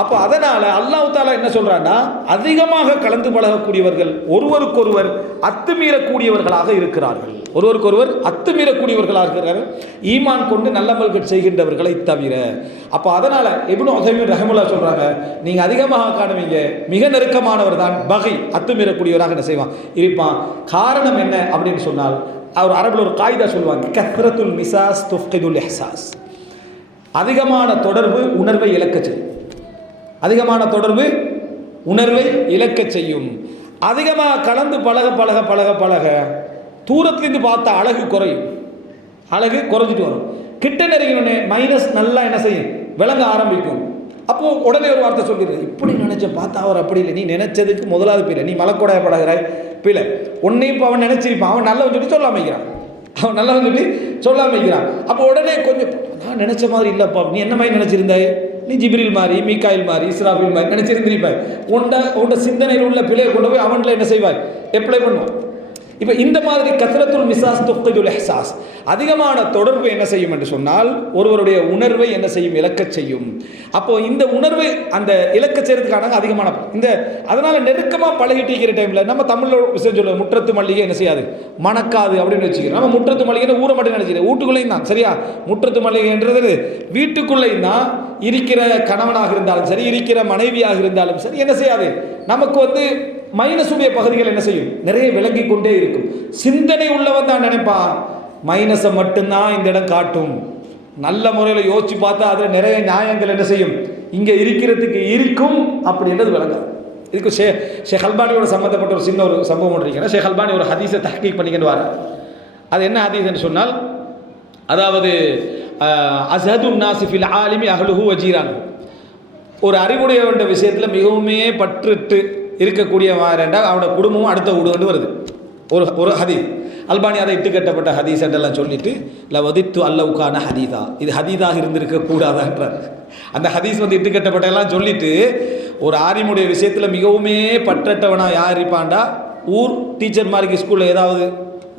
அப்போ அதனால் அல்லாஹ் தஆலா என்ன சொல்கிறான்னா, அதிகமாக கலந்து பழகக்கூடியவர்கள் ஒருவருக்கொருவர் அத்துமீறக்கூடியவர்களாக இருக்கிறார்கள், ஒருவருக்கொருவர் அத்துமீறக்கூடியவர்களாக இருக்கிறார்கள், ஈமான் கொண்டு நல்லமல்கள் செய்கின்றவர்களை தவிர. அப்போ அதனால் இப்னு உஸைமீன் ரஹ்மத்துல்லாஹி சொல்கிறாங்க, நீங்கள் அதிகமாக காணுவீங்க மிக நெருக்கமானவர் தான் பகை, அத்துமீறக்கூடியவராக என்ன செய்வான், இருப்பான். காரணம் என்ன அப்படின்னு சொன்னால், அவர் அரபில் ஒரு காயிதா சொல்லுவாங்க, கத்ரத்துல் மிசாஸ் துஃப்கிதுல் இஹ்சாஸ். அதிகமான தொடர்பு உணர்வை இழக்க செய்யும், அதிகமான தொடர்பு உணர்வை இழக்க செய்யும். அதிகமாக கலந்து பழக பழக பழக பழக தூரத்துலேருந்து பார்த்தா அழகு குறையும், அழகு குறைஞ்சிட்டு வரும். கிட்ட நெருங்கினோடனே மைனஸ் நல்லா என்ன செய்யும், விளங்க ஆரம்பிக்கும். அப்போது உடனே ஒரு வார்த்தை சொல்லிடுறது, இப்படி நினச்ச பார்த்தா அவர் அப்படி இல்லை, நீ நினைச்சதுக்கு முதலாவது பிள்ளை, நீ மலக்கோடாய பழகிறாய் பிள்ளை, உன்னையும் இப்போ அவன் நினச்சிருப்பான், அவன் நல்லவன் சொல்லி சொல்லாம வைக்கிறான், அவன் நல்லவன் சொல்லி சொல்லாம வைக்கிறான். அப்போ உடனே கொஞ்சம் நான் நினச்ச மாதிரி இல்லைப்பா, நீ என்ன மாதிரி நினச்சிருந்தாய், நீ ஜிப்ரீல் மாதிரி, மீகாயில் மாதிரி, இஸ்ராஃபீல் மாதிரி நினச்சிருந்திருப்பாய். உண்ட சிந்தனையில் உள்ள பிள்ளையை கொண்டு போய் அவன்கிட்ட என்ன செய்வாய், அப்ளை பண்ணுவான். இப்போ இந்த மாதிரி கத்ரத்துல் மிசாஸ் துஃப்கிதுல் இஹ்சாஸ், அதிகமான தொடர்பு என்ன செய்யும் என்று சொன்னால் ஒருவருடைய உணர்வை என்ன செய்யும், இழக்க செய்யும். அப்போ இந்த உணர்வை அந்த இழக்க செய்யறதுக்கான அதிகமான இந்த அதனால நெருக்கமாக பழகிட்டு இருக்கிற டைமில் நம்ம தமிழில் விஷயம் சொல்லுவோம், முற்றத்து மல்லிகை என்ன செய்யாது, மணக்காது அப்படின்னு வச்சுக்கிறோம். நம்ம முற்றத்து மல்லிகைன்னு ஊரை மட்டும் நினைச்சிக்கிறேன், வீட்டுக்குள்ளேயும் தான் சரியா. முற்றத்து மல்லிகைன்றது வீட்டுக்குள்ளேயும் தான் இருக்கிற கணவனாக இருந்தாலும் சரி, இருக்கிற மனைவியாக இருந்தாலும் சரி, என்ன செய்யாது, நமக்கு மைனஸுடைய பகுதிகள் என்ன செய்யும், நிறைய விளங்கி கொண்டே இருக்கும். சிந்தனை உள்ளவன் தான் நினைப்பான் மைனஸை மட்டும்தான் இந்த இடம் காட்டும். நல்ல முறையில் யோசிச்சு பார்த்தா அதில் நிறைய நியாயங்கள் என்ன செய்யும், இங்கே இருக்கிறதுக்கு இருக்கும் அப்படின்றது விளங்காது. இதுக்கு ஷேக் அல்பானியோட சம்மந்தப்பட்ட ஒரு சின்ன ஒரு சம்பவம் ஒன்று. ஷேக் அல்பானி ஒரு ஹதீஸை தஹ்கீக் பண்ணிக்கிட்டு வர, அது என்ன ஹதீஸ்ன்னு சொன்னால், அதாவது அஸ்ஹதுன் நாஸி ஃபில் ஆலிமி அஹ்லுஹு வஜீரான், ஒரு அறிவுடையவன்ற விஷயத்தில் மிகவுமே பற்றுட்டு இருக்கக்கூடிய வேண்டாம் அவனோட குடும்பமும் அடுத்த வீடு வருது. ஒரு ஹதீஸ் அல்பானி அதை இட்டுக்கட்டப்பட்ட ஹதீஸ் என்றெல்லாம் சொல்லிட்டு லவதித்து அல்லவுக்கான ஹதீதா, இது ஹதீதாக இருந்திருக்க கூடாதான்றார். அந்த ஹதீஸ் இட்டுக்கட்டப்பட்டெல்லாம் சொல்லிட்டு ஒரு ஆரிமுடைய விஷயத்தில் மிகவுமே பற்றட்டவனாக யார் இருப்பான்டா, ஊர் டீச்சர் மாதிரி ஸ்கூலில் ஏதாவது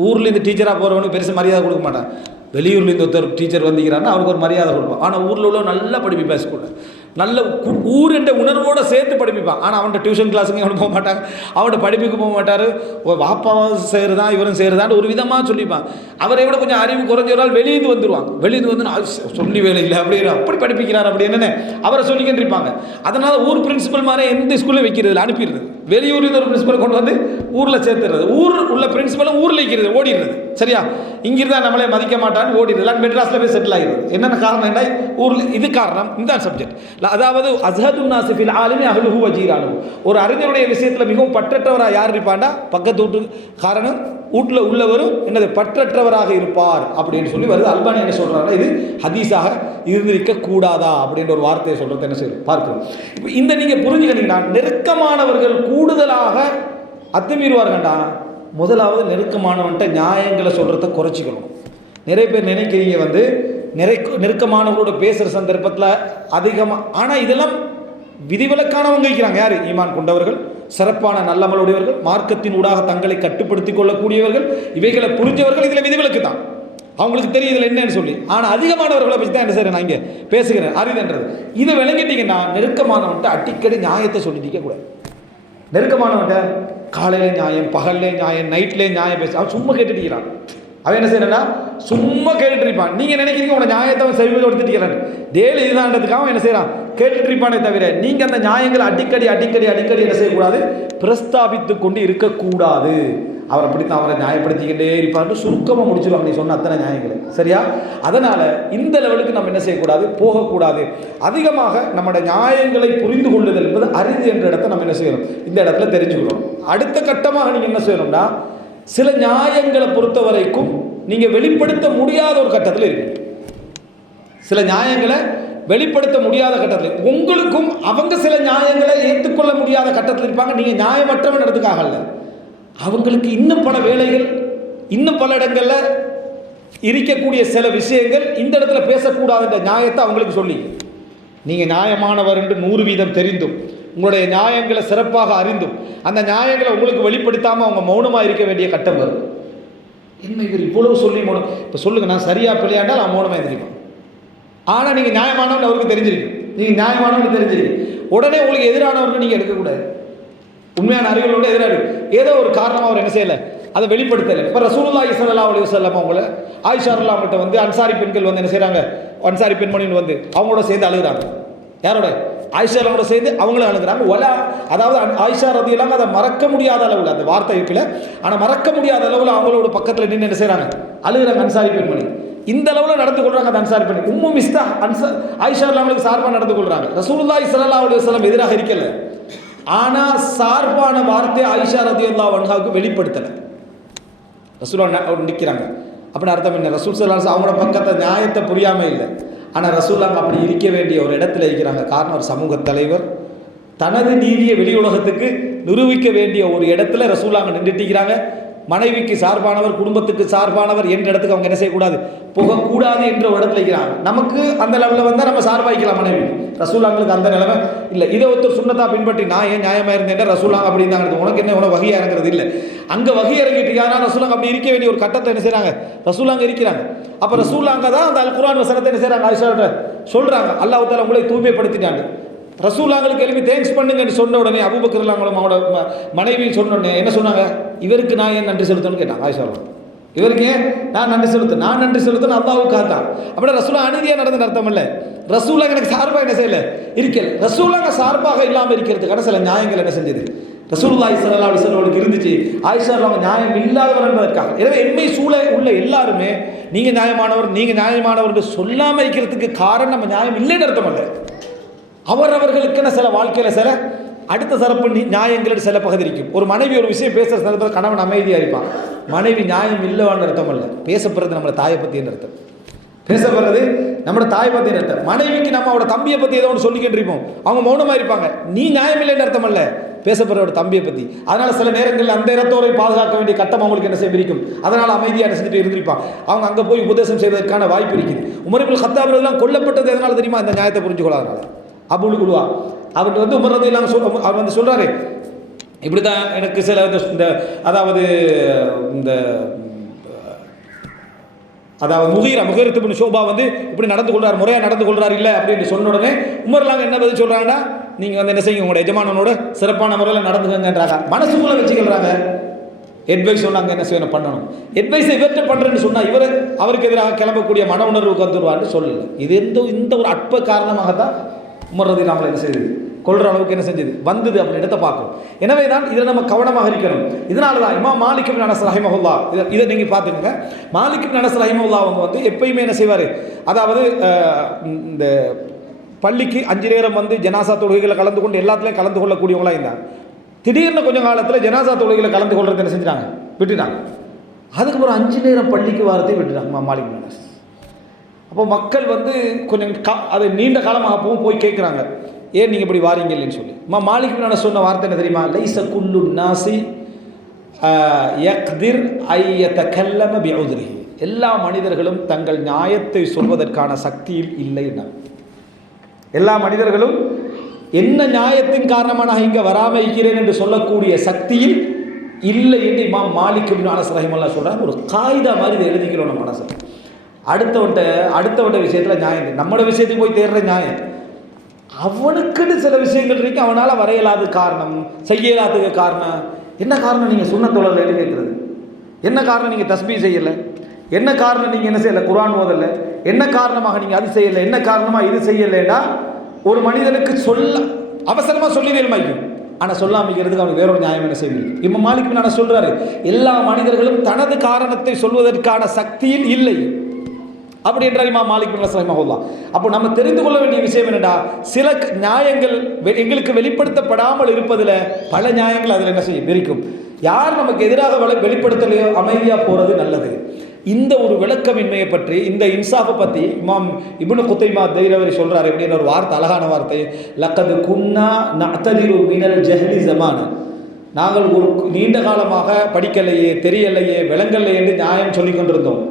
ஊர்லேருந்து டீச்சராக போகிறவனுக்கு பெருசு மரியாதை கொடுக்க மாட்டான். வெளியூர்லேருந்து ஒருத்தர் டீச்சர் வந்திக்கிறான்னா அவனுக்கு ஒரு மரியாதை கொடுப்பான். ஆனால் ஊரில் உள்ள நல்லா படிப்பிப்பான், ஸ்கூலில் நல்ல ஊர் என்ற உணர்வோடு சேர்த்து படிப்பிப்பான். ஆனால் அவன்கிட்ட டியூஷன் கிளாஸுங்க அவனு போக மாட்டாங்க, அவன்கிட்ட படிப்புக்கு போக மாட்டார், வாப்பாவும் சேருதான் இவரும் சேருதான் ஒரு விதமாக சொல்லிப்பான். அவரை விட கொஞ்சம் அறிவு குறைஞ்சவரால் வெளியிருந்து வந்துடுவாங்க, வெளியிருந்து வந்து சொல்லி வேலை இல்லை அப்படின்னு அப்படி படிப்பிக்கிறார் அப்படி என்னென்ன அவரை சொல்லிக்கிட்டு இருப்பாங்க. அதனால் ஊர் பிரின்சிபல் மாதிரி எந்த ஸ்கூலில் வைக்கிறது அனுப்பிடுறது, வெளியூரில் ஒரு பிரின்சிபல் கொண்டு வந்து ஊரில் சேர்த்துறது, ஊர் உள்ள பிரின்சிபலும் ஊரில் இருக்கிறது ஓடிடுறது. சரியா? இங்கிருந்தா நம்மளே மதிக்க மாட்டான்னு ஓடிடுது, இல்லை மெட்ராஸில் போய் செட்டில் ஆகிடுது. என்னென்ன காரணம் என்ன ஊரில்? இது காரணம், இந்த சப்ஜெக்ட். அதாவது அஸ்ஹது நாசிஃபில் ஆலிமி அஹ்லுஹு வஜீரானு, ஒரு அறிஞருடைய விஷயத்தில் மிகவும் பற்றற்றவராக யார் இருப்பாண்டா? பக்கத்து வீட்டு காரணம் வீட்டில் உள்ளவரும் என்னது பற்றற்றவராக இருப்பார் அப்படின்னு சொல்லி வருது. அல்பானி என்ன சொல்கிறாங்கன்னா இது ஹதீஸாக இருந்திருக்க கூடாதா அப்படின்ற ஒரு வார்த்தையை சொல்கிறத என்ன செய்யும் பார்க்கிறோம். இப்போ இந்த நீங்கள் புரிஞ்சுக்கிட்டீங்கன்னா நெருக்கமானவர்கள் கூடுதலாக அத்துமீறுவார்கள்டா. முதலாவது நெருக்கமானவன்ட்ட நியாயங்களை சொல்கிறத குறைச்சிக்கணும். நிறைய பேர் நினைக்கிறீங்க வந்து நெருக்கமானவர்களோட பேசுகிற சந்தர்ப்பத்தில் அதிகமாக, ஆனால் இதெல்லாம் விதிவிலக்கானவங்க இருக்கிறாங்க. யார்? ஈமான் கொண்டவர்கள், சிறப்பான நல்லமலுடையவர்கள், மார்க்கத்தின் ஊடாக தங்களை கட்டுப்படுத்திக் கொள்ளக்கூடியவர்கள், இவைகளை புரிஞ்சவர்கள். இதில் விதிவிலக்கு தான், அவங்களுக்கு தெரியும் இதில் என்னன்னு சொல்லி. ஆனால் அதிகமானவர்களை பற்றி தான் என்ன செய்கிறேன் நான் இங்கே பேசுகிறேன், அரிதன்றது. இதை விளங்கிட்டீங்கன்னா நெருக்கமானவன்ட்ட அடிக்கடி நியாயத்தை சொல்லிட்டு கூடாது. நெருக்கமானவன்ட்ட காலையில் நியாயம், பகல்லே நியாயம், நைட்லே நியாயம் பேச அவன் சும்மா கேட்டுட்டு இருக்கிறான். அவன் என்ன செய்யறா? சும்மா கேட்டுட்டு இருப்பான். நீங்கள் நினைக்கிறீங்க உங்களோட நியாயத்தை அவன் செய்வது கொடுத்துட்டு டெய்லி இதுதான்றதுக்காக அவன் என்ன செய்யறான்? கேட்டுட்டு இருப்பானே தவிர நீங்கள் அந்த நியாயங்களை அடிக்கடி அடிக்கடி அடிக்கடி என்ன செய்யக்கூடாது? பிரஸ்தாபித்து கொண்டு இருக்கக்கூடாது. அவர் அப்படித்தான் அவரை நியாயப்படுத்திக்கிட்டே இருப்பார்னு சுருக்கமாக முடிச்சிருவாங்க நீ சொன்ன அத்தனை நியாயங்களை. சரியா? அதனால் இந்த லெவலுக்கு நம்ம என்ன செய்யக்கூடாது? போகக்கூடாது. அதிகமாக நம்முடைய நியாயங்களை புரிந்து கொள்ளுதல் என்பது அரிது என்ற இடத்த நம்ம என்ன செய்யணும்? இந்த இடத்துல தெரிஞ்சுக்கிறோம். அடுத்த கட்டமாக நீங்கள் என்ன செய்யணும்னா, சில நியாயங்களை பொறுத்த வரைக்கும் நீங்கள் வெளிப்படுத்த முடியாத ஒரு கட்டத்தில் இருக்கு. சில நியாயங்களை வெளிப்படுத்த முடியாத கட்டத்தில் உங்களுக்கும் அவங்க சில நியாயங்களை ஏற்றுக்கொள்ள முடியாத கட்டத்தில் இருப்பாங்க. நீங்கள் நியாயமற்றவன் இடத்துக்காக அல்ல, அவங்களுக்கு இன்னும் பல வேலைகள், இன்னும் பல இடங்களில் இருக்கக்கூடிய சில விஷயங்கள் இந்த இடத்துல பேசக்கூடாதுன்ற நியாயத்தை அவங்களுக்கு சொல்லி, நீங்கள் நியாயமானவர் என்று 100% தெரிந்தும் உங்களுடைய நியாயங்களை சிறப்பாக அறிந்தும் அந்த நியாயங்களை உங்களுக்கு வெளிப்படுத்தாமல் அவங்க மௌனமாக இருக்க வேண்டிய கட்டம் வரும். என்ன இவர் இவ்வளவு சொல்லி மௌனம்? இப்போ சொல்லுங்கள், நான் சரியா பிள்ளையாண்டால் அவன் மௌனமாக இருந்திருப்பான். ஆனால் நீங்கள் நியாயமானவன் அவருக்கு தெரிஞ்சிருக்கு, நீங்கள் நியாயமானவன் தெரிஞ்சிருக்கு, உடனே உங்களுக்கு எதிரானவர்கள் நீங்கள் எடுக்கக்கூடாது. உண்மையான அறிவுகளோட எதிராக ஏதோ ஒரு காரணமாக அவர் என்ன செய்யலை, அதை வெளிப்படுத்தலை. இப்போ ரசூலுல்லாஹி ஸல்லல்லாஹு அலைஹி வஸல்லம் அவங்கள ஆயிஷா அவங்கள்ட்ட வந்து அன்சாரி பெண்கள் வந்து என்ன செய்கிறாங்க? அன்சாரி பெண்மணின்னு வந்து அவங்களோட சேர்ந்து அழுகிறாங்க. யாரோட? ஆயிஷாவோட சேர்ந்து அவங்களும் அழுகிறாங்க. அதாவது ஆயிஷா ரதியல்லாஹு அதை மறக்க முடியாத அளவில், அந்த வார்த்தை இருக்குல்ல, ஆனால் மறக்க முடியாத அளவில் அவங்களோட பக்கத்தில் நின்று என்ன செய்கிறாங்க? அழுகிறாங்க அன்சாரி பெண்மணி. இந்த அளவில் நடந்து கொள்றாங்க அந்த அன்சாரி பெண். உம்மு மிஸ்தா ஆயிஷா அவங்களுக்கு சார்பாக நடந்து கொள்றாங்க. ரசூலுல்லாஹி ஸல்லல்லாஹு அலைஹி வஸல்லம் எதிராக இருக்கல, ஆனால் சார்பான வார்த்தை ஆயிஷா ரதியல்லாஹு அன்ஹாவுக்கு வெளிப்படுத்தலை. ரசூலுல்லாஹ் நிற்கிறாங்க அப்படின்னு அர்த்தம் என்ன? ரசூல் ஸல்லல்லாஹு அலைஹி வஸல்லம் அவங்களோட பக்கத்தை நியாயத்தை புரியாமல் இல்லை, ஆனால் ரசூலுல்லாஹ் அப்படி இருக்க வேண்டிய ஒரு இடத்துல இருக்கிறாங்க. காரணம், ஒரு சமூக தலைவர் தனது நீதியை வெளி உலகத்துக்கு நிரூபிக்க வேண்டிய ஒரு இடத்துல ரசூலுல்லாஹ் நின்றுட்டு இருக்கிறாங்க. மனைவிக்கு சார்பானவர், குடும்பத்துக்கு சார்பானவர் என்ற இடத்துக்கு அவங்க என்ன செய்யக்கூடாது? போகக்கூடாது என்ற ஒரு இடத்துல இருக்கிறாங்க. நமக்கு அந்த லெவலில் வந்தால் நம்ம சார்பாய்க்கலாம் மனைவி. ரசூலுல்லாஹ்ங்களுக்கு அந்த நிலைமை இல்லை. இதை ஒருத்தர் சுன்னத்தா பின்பற்றி நான் ஏன் நியாயமாக இருந்தேன் ரசூலுல்லாஹ் அப்படி இருந்தாங்க, உனக்கு என்ன, உனக்கு வகை இறங்குறது இல்லை. அங்கே வகை இறங்கிட்டு ஆனால் ரசூலுல்லாஹ் அப்படி இருக்க வேண்டிய ஒரு கட்டத்தை என்ன செய்கிறாங்க? ரசூலுல்லாஹ் இருக்கிறாங்க. அப்போ ரசூலுல்லாஹ் தான் அந்த அல் குர்ஆன் வசனத்தை என்ன செய்கிறாங்க? ஆயிஷாட்ட சொல்கிறாங்க, அல்லாஹ் தஆலா உங்களை தூய்மைப்படுத்திட்டாங்க. ரசூலுல்லாஹ்களுக்கு எழுப்பி தேங்க்ஸ் பண்ணுங்கன்னு சொன்ன உடனே அபூபக்கர் அவங்களோட மனைவி சொன்ன உடனே என்ன சொன்னாங்க? இவருக்கு நான் ஏன் நன்றி செலுத்தணும்னு கேட்டாங்க ஆயிஷா. இவருக்கு ஏன் நான் நன்றி செலுத்தணும்? நான் நன்றி செலுத்தணும் அல்லாஹ்வுக்காக தான். அப்படின்னா ரசூலுல்லாஹ் அநீதியாக நடந்து அர்த்தம் இல்லை. ரசூலுல்லாஹ் எனக்கு சார்பாக என்ன செய்யலை இருக்கல. ரசூலுல்லாஹ் சார்பாக இல்லாமல் இருக்கிறதுக்கான சில நியாயங்கள் என்ன செஞ்சது? ரசூலுல்லாஹி ஸல்லல்லாஹு அலைஹி வஸல்லம் இருந்துச்சு. ஆயிஷா அவங்க நியாயம் இல்லாதவர் என்பதற்காக. எனவே என்மை சூழ உள்ள எல்லாருமே நீங்கள் நியாயமானவர், நீங்கள் நியாயமானவர்கள் சொல்லாமல் இருக்கிறதுக்கு காரணம் நம்ம நியாயம் இல்லைன்னு அர்த்தம் அல்ல. அவர்களுக்கென சில வாழ்க்கையில் சில அடுத்த சிறப்பு நியாயங்கள் சில பகுதி இருக்கும். ஒரு மனைவி ஒரு விஷயம் பேசுகிற சந்தர்ப்பத்தில் கணவன் அமைதியாக இருப்பான். மனைவி நியாயம் இல்லைவான்னு அர்த்தம் அல்ல, பேசப்படுறது நம்மளை தாயை பற்றின்னு அர்த்தம். பேசப்படுறது நம்மளோட தாயை பற்றின்னு அர்த்தம். மனைவிக்கு நம்ம அவரோட தம்பியை பற்றி ஏதோ ஒன்று சொல்லிக்கிட்டு இருப்போம், அவங்க மௌனமாக இருப்பாங்க. நீ நியாயம் இல்லைன்னு அர்த்தம் அல்ல, பேசப்படுறோட தம்பியை பற்றி. அதனால் சில நேரங்களில் அந்த இடத்தோரை பாதுகாக்க வேண்டிய கட்டம் அவங்களுக்கு என்ன செய்ய இருக்கும். அதனால் அமைதியாக என்ன செஞ்சுட்டு இருந்திருப்பான். அவங்க அங்கே போய் உபதேசம் செய்வதற்கான வாய்ப்பு இருக்குது. உமர் இப்னு கத்தாப் எல்லாம் கொல்லப்பட்டது எதனால் தெரியுமா? இந்த நியாயத்தை புரிஞ்சு கொள்ளாதனால. அபுல் குலுவா அவர்கிட்ட வந்து உமர் ரலியல்லாஹு அவர் வந்து சொல்கிறாரு, இப்படி தான் எனக்கு சில இந்த அதாவது முகீரத் இப்னு ஷுபா வந்து இப்படி நடந்து கொள்றாரு, முறையாக நடந்து கொள்றாரு இல்லை அப்படின்னு சொன்ன உடனே உமர்லாம் என்ன பதில் சொல்கிறாங்கன்னா, நீங்கள் வந்து என்ன செய்யுங்க, உங்களோட எஜமானனோட சிறப்பான முறையில் நடந்துக்கங்கன்றாங்க. மனசுக்குள்ளே வச்சுக்கிறாங்க. அட்வைஸ் சொன்னாங்க என்ன செய்யணும் பண்ணணும். அட்வைஸை இவர்கிட்ட பண்ணுறேன்னு சொன்னால் இவர் அவருக்கு எதிராக கிளம்பக்கூடிய மன உணர்வுக்கு வந்துடுவார்னு சொல்லலை. இது இந்த ஒரு அற்ப காரணமாகத்தான் உமர் ரலியல்லாஹு அன்ஹு என்ன செய்யுது கொள்கிற அளவுக்கு என்ன செஞ்சது வந்தது அப்படின்றத பார்க்கும். எனவே தான் இதில் நம்ம கவனமாக இருக்கணும். இதனால தான் இமாம் மாலிக் இப்னு அனஸ் ரஹிமஹுல்லா இதை நீங்கள் பார்த்துக்கங்க. மாலிக் இப்னு அனஸ் ரஹிமஹுல்லா அவங்க வந்து எப்பயுமே என்ன செய்வார், அதாவது இந்த பள்ளிக்கு 5 நேரம் வந்து ஜனாசா தொழுகைகளை கலந்து கொண்டு எல்லாத்துலேயும் கலந்து கொள்ளக்கூடியவங்களாக இருந்தாங்க. திடீர்னு கொஞ்சம் காலத்தில் ஜனாசா தொழுகைகளை கலந்து கொள்றது என்ன செஞ்சாங்க, விட்டுட்டாங்க. அதுக்கு ஒரு 5 நேரம் பள்ளிக்கு வாரத்தை விட்டுட்டாங்க மாலிக் இப்னு அனஸ். அப்போ மக்கள் வந்து கொஞ்சம் அது நீண்ட காலமாக அப்பவும் போய் கேட்குறாங்க, ஏன் நீங்கள் இப்படி வாரீங்க இல்லைன்னு சொல்லி. மாலிக் இப்னு அனஸ் சொன்ன வார்த்தை என்ன தெரியுமா, லைஸ குல்லு நாசி யக்திர் ஐ யதகல்லம பிஉத்ரிஹி, எல்லா மனிதர்களும் தங்கள் நியாயத்தை சொல்வதற்கான சக்தியில் இல்லைன்னா, எல்லா மனிதர்களும் என்ன நியாயத்தின் காரணமாக இங்கே வராமல் இருக்கிறேன் என்று சொல்லக்கூடிய சக்தியில் இல்லை என்று இமாம் மாலிக் இப்னு அனஸ் ரஹிமஹுல்லாஹ் சொல்கிறாங்க. ஒரு காயிதா மாதிரி இதை எழுதிக்கிறோம் நம்ம மனசு. அடுத்தவன்ட்ட விஷயத்தில் நியாயம், நம்மளோட விஷயத்துக்கு போய் தேடுற நியாயம். அவனுக்குன்னு சில விஷயங்கள் இருக்கு, அவனால் வரையலாத காரணம், செய்யலாததுக்கு காரணம் என்ன காரணம், நீங்கள் சுன்னத் தொழலைன்னு கேட்குறது என்ன காரணம், நீங்கள் தஸ்பீ செய்யலை என்ன காரணம், நீங்கள் என்ன செய்யலை குர்ஆன் ஓதலை என்ன காரணமாக நீங்கள் அது செய்யலை என்ன காரணமாக இது செய்யலைன்னா ஒரு மனிதனுக்கு சொல்ல அவசரமாக சொல்லி வேணுமாய்க்கும், ஆனால் சொல்லாமிக்கிறதுக்கு அவனுக்கு வேறொரு நியாயம் என்ன செய்வீங்க. இமாம் மாலிக் இப்னு அனஸ் சொல்கிறாரு, எல்லா மனிதர்களும் தனது காரணத்தை சொல்வதற்கான சக்தியில் இல்லை அப்படி என்றால் இமாம் மாலிக் இப்னு அனஸ் ரஹிமஹுல்லாஹ். அப்போ நம்ம தெரிந்து கொள்ள வேண்டிய விஷயம் என்னடா, சில நியாயங்கள் எங்களுக்கு வெளிப்படுத்தப்படாமல் இருப்பதில் பல நியாயங்கள் அதில் என்ன செய்யும் இருக்கும். யார் நமக்கு எதிராக வெளிப்படுத்தலையோ அமைதியாக போகிறது நல்லது. இந்த ஒரு விளக்கமின்மையை பற்றி, இந்த இன்சாஃபை பற்றி இமாம் இப்னு குத்தைமா தைரவரி சொல்கிறார். எப்படின்னு ஒரு வார்த்தை, அழகான வார்த்தை, லக்கது குன்னா நஅ்ததிரு மினல் ஜஹ்லி ஸமான, நாங்கள் ஒரு நீண்ட காலமாக படிக்கலையே தெரியலையே விளங்கலையே என்று நியாயம் சொல்லி கொண்டிருந்தோம்.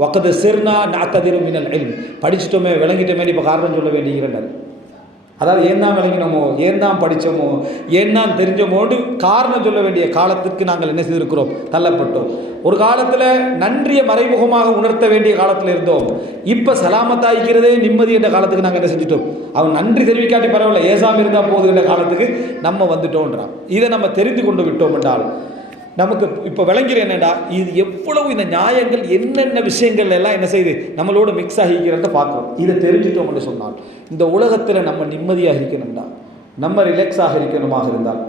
வக்கது சிர்னா நஅ்ததிரு மினல் இல்ம், படிச்சுட்டோமே விளங்கிட்டோமே இப்போ காரணம் சொல்ல வேண்டியிருந்தார். அதாவது ஏன் தான் விளங்கினோமோ ஏன் தான் படித்தோமோ ஏன் தான் தெரிஞ்சோமோடு காரணம் சொல்ல வேண்டிய காலத்துக்கு நாங்கள் என்ன செய்திருக்கிறோம், தள்ளப்பட்டோம். ஒரு காலத்தில் நன்றியை மறைமுகமாக உணர்த்த வேண்டிய காலத்தில் இருந்தோம். இப்போ சலாமத்தாய்க்கிறதே நிம்மதி என்ற காலத்துக்கு நாங்கள் என்ன செஞ்சுட்டோம், அவன் நன்றி தெரிவிக்காட்டி பரவாயில்ல ஏசாமி இருந்தால் போதும் என்ற காலத்துக்கு நம்ம வந்துட்டோன்றான். இதை நம்ம தெரிந்து கொண்டு விட்டோம் என்றால் நமக்கு இப்போ விளங்கிறேன் என்னடா, இது எவ்வளவு இந்த நியாயங்கள் என்னென்ன விஷயங்கள் எல்லாம் என்ன செய்யுது நம்மளோட மிக்ஸ் ஆகிக்கிறத பார்க்குறோம். இதை தெரிஞ்சுட்டோம் என்று சொன்னால் இந்த உலகத்தில் நம்ம நிம்மதியாக இருக்கணும்டா, நம்ம ரிலாக்ஸாக இருக்கணுமாக இருந்தால்.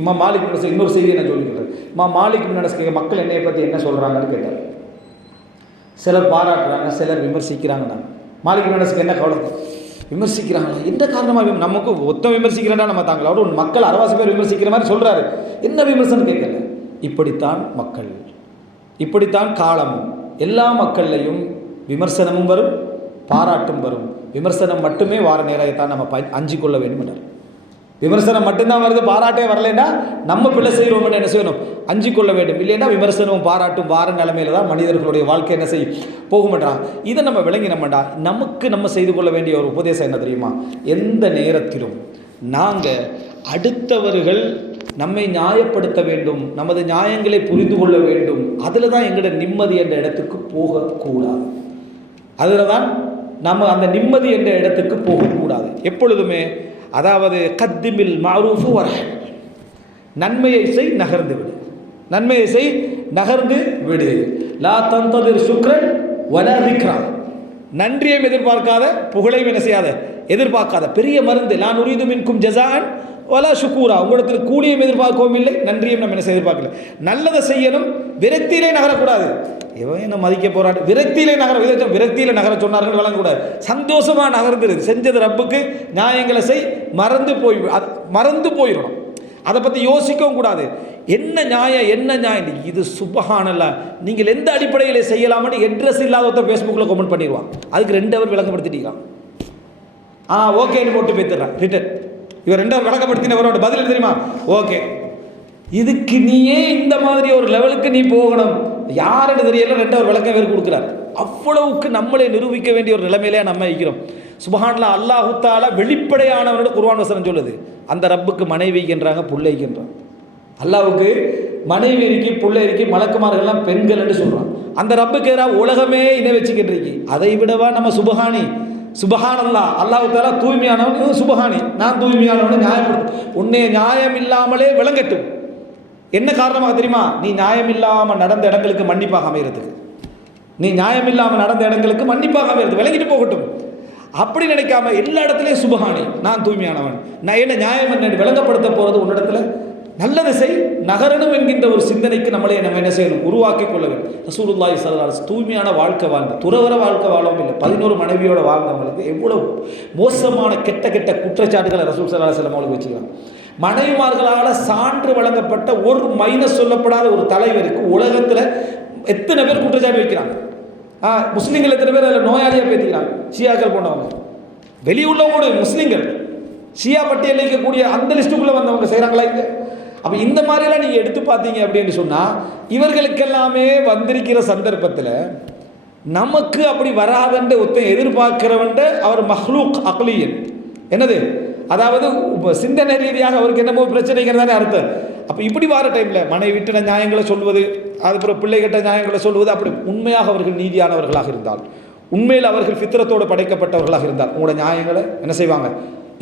இமாம் மாலிக் இப்னு அனஸ் இன்னொரு செய்தி என்ன சொல்லிக்கிறார், இமாம் மாலிக் இப்னு அனஸ் மக்கள் என்னையை பற்றி என்ன சொல்கிறாங்கன்னு கேட்டார். சிலர் பாராட்டுறாங்க, சிலர் விமர்சிக்கிறாங்க. நான் மாலிக் இப்னு அனஸ்க்கு என்ன கவலை, விமர்சிக்கிறாங்களா எந்த காரணமாக, நமக்கு ஒத்த விமர்சிக்கிறேன்டா நம்ம தாங்களோட மக்கள் 60 பேர் விமர்சிக்கிற மாதிரி சொல்கிறாரு, என்ன விமர்சனம் கேட்கல. இப்படித்தான் மக்கள், இப்படித்தான் காலம், எல்லா மக்கள்லையும் விமர்சனமும் வரும் பாராட்டும் வரும். விமர்சனம் மட்டுமே வார நேரத்தான் நம்ம அஞ்சு கொள்ள வேண்டும் என்றார். விமர்சனம் மட்டும்தான் வருது, பாராட்டே வரலைன்னா நம்ம பிள்ளை செய்கிறோம் என்ன செய்யணும், அஞ்சு கொள்ள வேண்டும். இல்லைன்னா விமர்சனமும் பாராட்டும் வார நிலைமையில தான் மனிதர்களுடைய வாழ்க்கை என்ன செய்யும் போகும்ன்றான். இதை நம்ம விளங்கினோம்டா நமக்கு நம்ம செய்து கொள்ள வேண்டிய ஒரு உபதேசம் என்ன தெரியுமா, எந்த நேரத்திலும் நாங்கள் அடுத்தவர்கள் நம்மை நியாயப்படுத்த வேண்டும், நமது நியாயங்களை புரிந்து கொள்ள வேண்டும், அதில் தான் எங்களோட நிம்மதி என்ற இடத்துக்கு போகக்கூடாது. அதில் தான் நம்ம அந்த நிம்மதி என்ற இடத்துக்கு போகக்கூடாது. எப்பொழுதுமே அதாவது கத்திமில் மஅரூஃபு வர்ஹம், நன்மையை செய் நகர்ந்து விடு, நன்மையை செய் நகர்ந்து விடு. லா தந்ததிர் சுக்ரன் வலா திக்ரா, நன்றியையும் எதிர்பார்க்காத புகழையும் என்ன செய்யாத எதிர்பார்க்காத. பெரிய மருந்து, லா நுரீது மின்கும் ஜஸாஅன் வலா ஷுக்கூரா, உங்களிடத்தில் கூலியும் எதிர்பார்க்கவும் இல்லை நன்றியும் நம்ம என்ன எதிர்பார்க்கல. நல்லதை செய்யணும், விரக்தியிலே நகரக்கூடாது. இவன் என்ன மதிக்க போராடு, விரக்தியிலே நகர, விரக்தியில் நகர சொன்னார்கள் வழங்கக்கூடாது. சந்தோஷமாக நகர்ந்துருது, செஞ்சது ரப்புக்கு நியாயங்களை செய், மறந்து போயிடணும், அதை பற்றி யோசிக்கவும் கூடாது. என்ன நியாயம் என்ன நியாயம், இது சுபஹானல்லாஹ், நீங்கள் எந்த அடிப்படையில் செய்யலாம்னு அட்ரஸ் இல்லாத ஃபேஸ்புக்கில் கமெண்ட் பண்ணிடுவான். அதுக்கு 2 ஹவர் விளங்கப்படுத்திட்டான். ஓகேன்னு போட்டு பேத்துறான் ரிட்டன். இவர் 2 ஹவர் விளக்கப்படுத்தினவரோட பதில் தெரியுமா, ஓகே. இதுக்கு நீயே இந்த மாதிரி ஒரு லெவலுக்கு நீ போகணும், யாருன்னு தெரியல 2 ஹவர் விளக்கம் வேறு கொடுக்குறாரு. அவ்வளவுக்கு நம்மளை நிரூபிக்க வேண்டிய ஒரு நிலைமையிலே நம்ம இருக்கிறோம். சுப்ஹானல்லாஹ், அல்லாஹு தஆலா வெளிப்படையானவரோட குர்ஆன் வசனம் சொல்லுது, அந்த ரப்புக்கு மனைவிக்கின்றாங்க புள்ளைக்கின்றாங்க. அல்லாஹ்வுக்கு மனைவி இருக்கி புள்ளை இருக்கி, மலக்குமார்கள்லாம் பெண்கள் என்று சொல்கிறான். அந்த ரப்புக்கு எதிராக உலகமே இணை வச்சுக்கிட்டு, அதை விடவா நம்ம சுபஹானி, சுபஹானல்லாஹ், அல்லாஹு தஆலா தூய்மையானவன், சுபஹானி நான் தூய்மையானவன், நியாயப்படுத்த உன்னை நியாயம் இல்லாமலே விளங்கட்டும். என்ன காரணமாக தெரியுமா, நீ நியாயம் இல்லாமல் நடந்த இடங்களுக்கு மன்னிப்பாக அமைகிறதுக்கு, நீ நியாயம் இல்லாமல் நடந்த இடங்களுக்கு மன்னிப்பாக அமைகிறது, விளங்கிட்டு போகட்டும். அப்படி நினைக்காம எல்லா இடத்துலையும் சுபஹானி, நான் தூய்மையானவன், நான் என்ன நியாயம் என்ன விளங்கப்படுத்த போகிறது உன்னிடத்துல, நல்லது செய் நகரணும் என்கின்ற ஒரு சிந்தனைக்கு நம்மளே நம்ம என்ன செய்யணும், உருவாக்கி கொள்ள வேண்டும். ரசூலுல்லாஹி ஸல்லல்லாஹு அலைஹி வஸல்லம் தூய்மையான வாழ்க்கை வாழ்ந்து துறவற வாழ்க்கை வாழவும் இல்லை. 11 மனைவியோட வாழ்ந்தவங்களுக்கு எவ்வளவு மோசமான கெட்ட கெட்ட குற்றச்சாட்டுகளை ரசூல் ஸல்லல்லாஹு அலைஹி வஸல்லம் அவங்களுக்கு வச்சுக்கிறாங்க. மனைவிமார்களால் சான்று வழங்கப்பட்ட ஒரு மைனஸ் சொல்லப்படாத ஒரு தலைவருக்கு உலகத்தில் எத்தனை பேர் குற்றச்சாட்டு வைக்கிறாங்க. முஸ்லீம்கள் எத்தனை பேர் அதில் நோயாளியாக பேசிக்கிறாங்க. ஷியாக்கள் போனவங்க, வெளியுள்ளவங்களோட முஸ்லீம்கள் ஷியா பட்டியலில் இருக்கக்கூடிய அந்த லிஸ்ட்டுக்குள்ளே வந்தவங்க செய்கிறாங்களா இல்லை? அப்போ இந்த மாதிரிலாம் நீங்கள் எடுத்து பார்த்தீங்க அப்படின்னு சொன்னால் இவர்களுக்கெல்லாமே வந்திருக்கிற சந்தர்ப்பத்தில் நமக்கு அப்படி வராதன்ற ஒருத்தன் எதிர்பார்க்கிறவன்ட அவர் மஹ்லூக் அக்லியன், என்னது அதாவது சிந்தனை ரீதியாக அவருக்கு என்னமோ பிரச்சனைகள் தானே அர்த்தம். அப்போ இப்படி வர டைமில் மனைவி விட்டுன நியாயங்களை சொல்வது, அதுக்கப்புறம் பிள்ளைகிட்ட நியாயங்களை சொல்வது, அப்படி உண்மையாக அவர்கள் நீதியானவர்களாக இருந்தால், உண்மையில் அவர்கள் ஃபித்ரத்தோடு படைக்கப்பட்டவர்களாக இருந்தால் உங்களோட நியாயங்களை என்ன செய்வாங்க,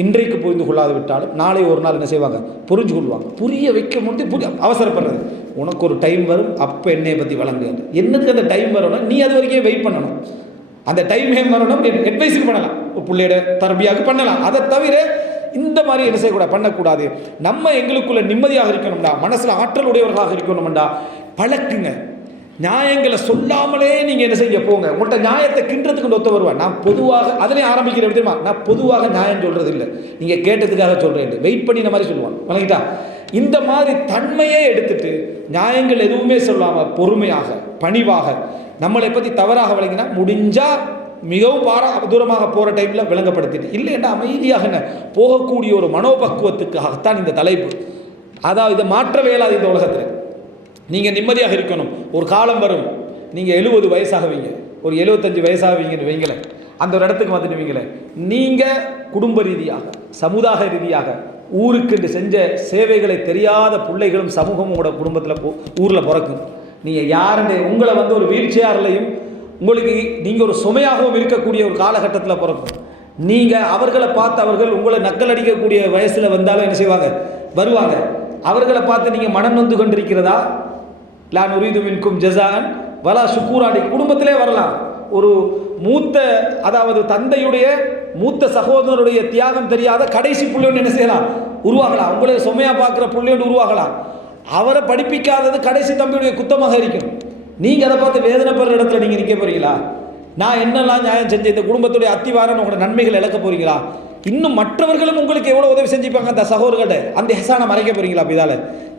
இன்றைக்கு புரிந்து கொள்ளாது விட்டாலும் நாளை ஒரு நாள் என்ன செய்வாங்க, புரிஞ்சு கொள்வாங்க. புரிய வைக்க முடியும் அவசரப்படுறது, உனக்கு ஒரு டைம் வரும், அப்போ என்னையை பற்றி வழங்கு. என்னதுக்கு அந்த டைம் வரணும், நீ அது வரைக்கும் வெயிட் பண்ணணும். அந்த டைம் ஏன் வரணும், அட்வைஸுக்கு பண்ணலாம், பிள்ளையோட தரபியாவுக்கு பண்ணலாம். அதை தவிர இந்த மாதிரி என்ன செய்யக்கூடாது, பண்ணக்கூடாது. நம்ம எங்களுக்குள்ள நிம்மதியாக இருக்கணும்டா, மனசில் ஆற்றல் உடையவர்களாக இருக்கணும்டா, பழக்குங்க. நியாயங்களை சொல்லாமலே நீங்கள் என்ன செய்ய போங்க. உங்கள்கிட்ட நியாயத்தை கிண்டுறதுக்கு ஒத்த வருவேன். நான் பொதுவாக அதிலே ஆரம்பிக்கிற தெரியுமா, நான் பொதுவாக நியாயம் சொல்கிறது இல்லை, நீங்கள் கேட்டதுக்காக சொல்கிறேன், வெயிட் பண்ணின மாதிரி சொல்லுவாங்க, வணங்கிட்டா. இந்த மாதிரி தன்மையே எடுத்துட்டு நியாயங்கள் எதுவுமே சொல்லாமல் பொறுமையாக பணிவாக நம்மளை பற்றி தவறாக விளங்கினா முடிஞ்சால் மிகவும் தூரமாக போகிற டைமில் விளங்கப்படுத்திட்டு, இல்லைன்னா அமைதியாக போகக்கூடிய ஒரு மனோபக்குவத்துக்காகத்தான் இந்த தலைப்பு. அதாவது இதை மாற்றவே இயலாது இந்த உலகத்தில். நீங்கள் நிம்மதியாக இருக்கணும். ஒரு காலம் வரும், நீங்கள் 70 வயசாகுவீங்க, ஒரு 75 வயசாகுவீங்கன்னு வைங்களேன், அந்த ஒரு இடத்துக்கு வந்துடுவீங்களே, நீங்கள் குடும்ப ரீதியாக சமுதாய ரீதியாக ஊருக்கு செஞ்ச சேவைகளை தெரியாத பிள்ளைகளும் சமூகமும் உங்களோட குடும்பத்தில் ஊரில் பிறக்கும். நீங்கள் யாருன்னு உங்களை வந்து ஒரு வீல் சேர்லையும் உங்களுக்கு நீங்கள் ஒரு சுமையாகவும் இருக்கக்கூடிய ஒரு காலகட்டத்தில் பிறக்கும். நீங்கள் அவர்களை பார்த்து அவர்கள் உங்களை நக்கல் அடிக்கக்கூடிய வயசில் வந்தாலும் என்ன செய்வாங்க, வருவாங்க. அவர்களை பார்த்து நீங்கள் மனம் நொந்து கொண்டிருக்கிறதா, லா நுரீது மின்கும் ஜஸாஅன் வலா ஷுக்கூரான். குடும்பத்திலே வரலாம். ஒரு மூத்த, அதாவது தந்தையுடைய மூத்த சகோதரருடைய தியாகம் தெரியாத கடைசி புள்ளியோடு என்ன செய்யலாம், உருவாகலாம். உங்களே சுமையாக பார்க்குற புள்ளியோடு உருவாகலாம். அவரை படிப்பிக்காதது கடைசி தம்பியுடைய குத்தமாக இருக்கும். நீங்கள் அதை பார்த்து வேதனைப்படுற இடத்துல நீங்கள் நிற்க போகிறீங்களா? நான் என்னெல்லாம் நியாயம் செஞ்சேன், இந்த குடும்பத்துடைய அத்திவாரம் உங்களோட நன்மைகள் இழக்க போகிறீங்களா? இன்னும் மற்றவர்களும் உங்களுக்கு எவ்வளோ உதவி செஞ்சுப்பாங்க அந்த சகோதரர்கிட்ட, அந்த ஹெசானை மறைக்க போகிறீங்களா? அப்போ இதால்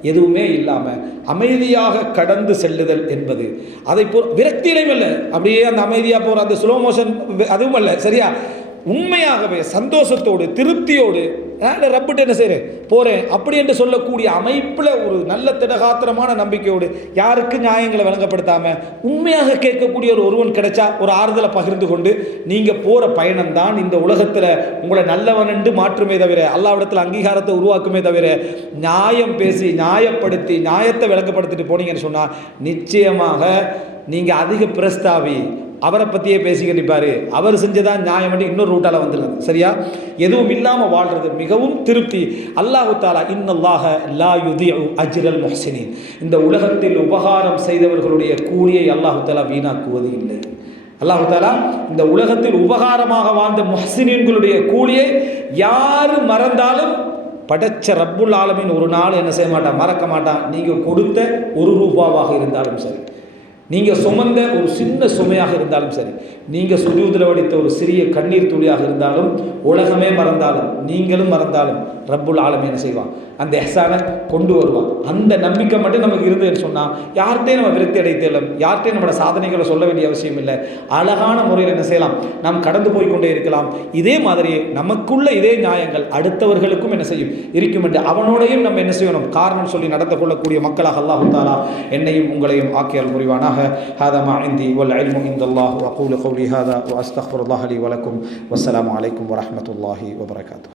எதுவுமே இல்லாமல் அமைதியாக கடந்து செல்லுதல் என்பது அதை விரக்தியிலையும் இல்லை, அப்படியே அந்த அமைதியாக போகிற அந்த ஸ்லோ மோஷன் அதுவும் அல்ல. சரியா, உண்மையாகவே சந்தோஷத்தோடு திருப்தியோடு ரப்பிட்டு என்ன செய்கிறேன் போகிறேன் அப்படி என்று சொல்லக்கூடிய அமைப்பில் ஒரு நல்ல திடகாத்திரமான நம்பிக்கையோடு யாருக்கு நியாயங்களை வழங்கப்படுத்தாமல் உண்மையாக கேட்கக்கூடிய ஒருவன் கிடைச்சா ஒரு ஆறுதலை பகிர்ந்து கொண்டு நீங்கள் போகிற பயணம்தான் இந்த உலகத்தில் உங்களை நல்லவன் என்று மாற்றுமே தவிர, அல்லாஹ்விடத்தில் அங்கீகாரத்தை உருவாக்குமே தவிர, நியாயம் பேசி நியாயப்படுத்தி நியாயத்தை விளங்கப்படுத்திட்டு போனீங்கன்னு சொன்னால் நிச்சயமாக நீங்கள் அதிக பிரஸ்தாவி அவரை பற்றியே பேசிக்கிட்டு நிற்பார், அவர் செஞ்சதான் நியாயம் பண்ணி இன்னொரு ரூட்டால் வந்துடுறது. சரியா, எதுவும் இல்லாமல் வாழ்கிறது மிகவும் திருப்தி. அல்லாஹு தாலா இன்னல்லாஹ லா யுதிஉ அஜ்ரல் முஹ்சினீன், இந்த உலகத்தில் உபகாரம் செய்தவர்களுடைய கூலியை அல்லாஹு தாலா வீணாக்குவது இல்லை. அல்லாஹு தாலா இந்த உலகத்தில் உபகாரமாக வாழ்ந்த முஹ்சினீன்களுடைய கூலியை யார் மறந்தாலும் படைச்ச ரப்புல் ஆலமீன் ஒரு நாள் என்ன செய்ய மாட்டான், மறக்க மாட்டான். நீங்கள் கொடுத்த ₹1 இருந்தாலும் சரி, நீங்கள் சுமந்த ஒரு சின்ன சுமையாக இருந்தாலும் சரி, நீங்கள் சுஜூதில் வடித்த ஒரு சிறிய கண்ணீர் துளியாக இருந்தாலும், உலகமே மறந்தாலும் நீங்களும் மறந்தாலும் ரப்புல் ஆலமீன் என்ன செய்வான், அந்த எஹ்சானை கொண்டு வருவான். அந்த நம்பிக்கை மட்டும் நமக்கு இருந்ததுன்னு சொன்னால் யார்கிட்டையும் நம்ம விரக்தி அடைத்தேலும், யார்கிட்டையும் நம்மளோட சாதனைகளை சொல்ல வேண்டிய அவசியம் இல்லை. அழகான முறையில் என்ன செய்யலாம், நாம் கடந்து போய்கொண்டே இருக்கலாம். இதே மாதிரி நமக்குள்ள இதே நியாயங்கள் அடுத்தவர்களுக்கும் என்ன செய்யும் இருக்கும் என்று அவனோடையும் நம்ம என்ன செய்யணும், காரணம் சொல்லி நடந்து கொள்ளக்கூடிய மக்களாக அல்லாஹு தாலா என்னையும் உங்களையும் ஆக்கியால் புரிவானாக. هذا ما عندي والعلم عند الله وأقول قولي هذا وأستغفر الله لي ولكم والسلام عليكم ورحمة الله وبركاته.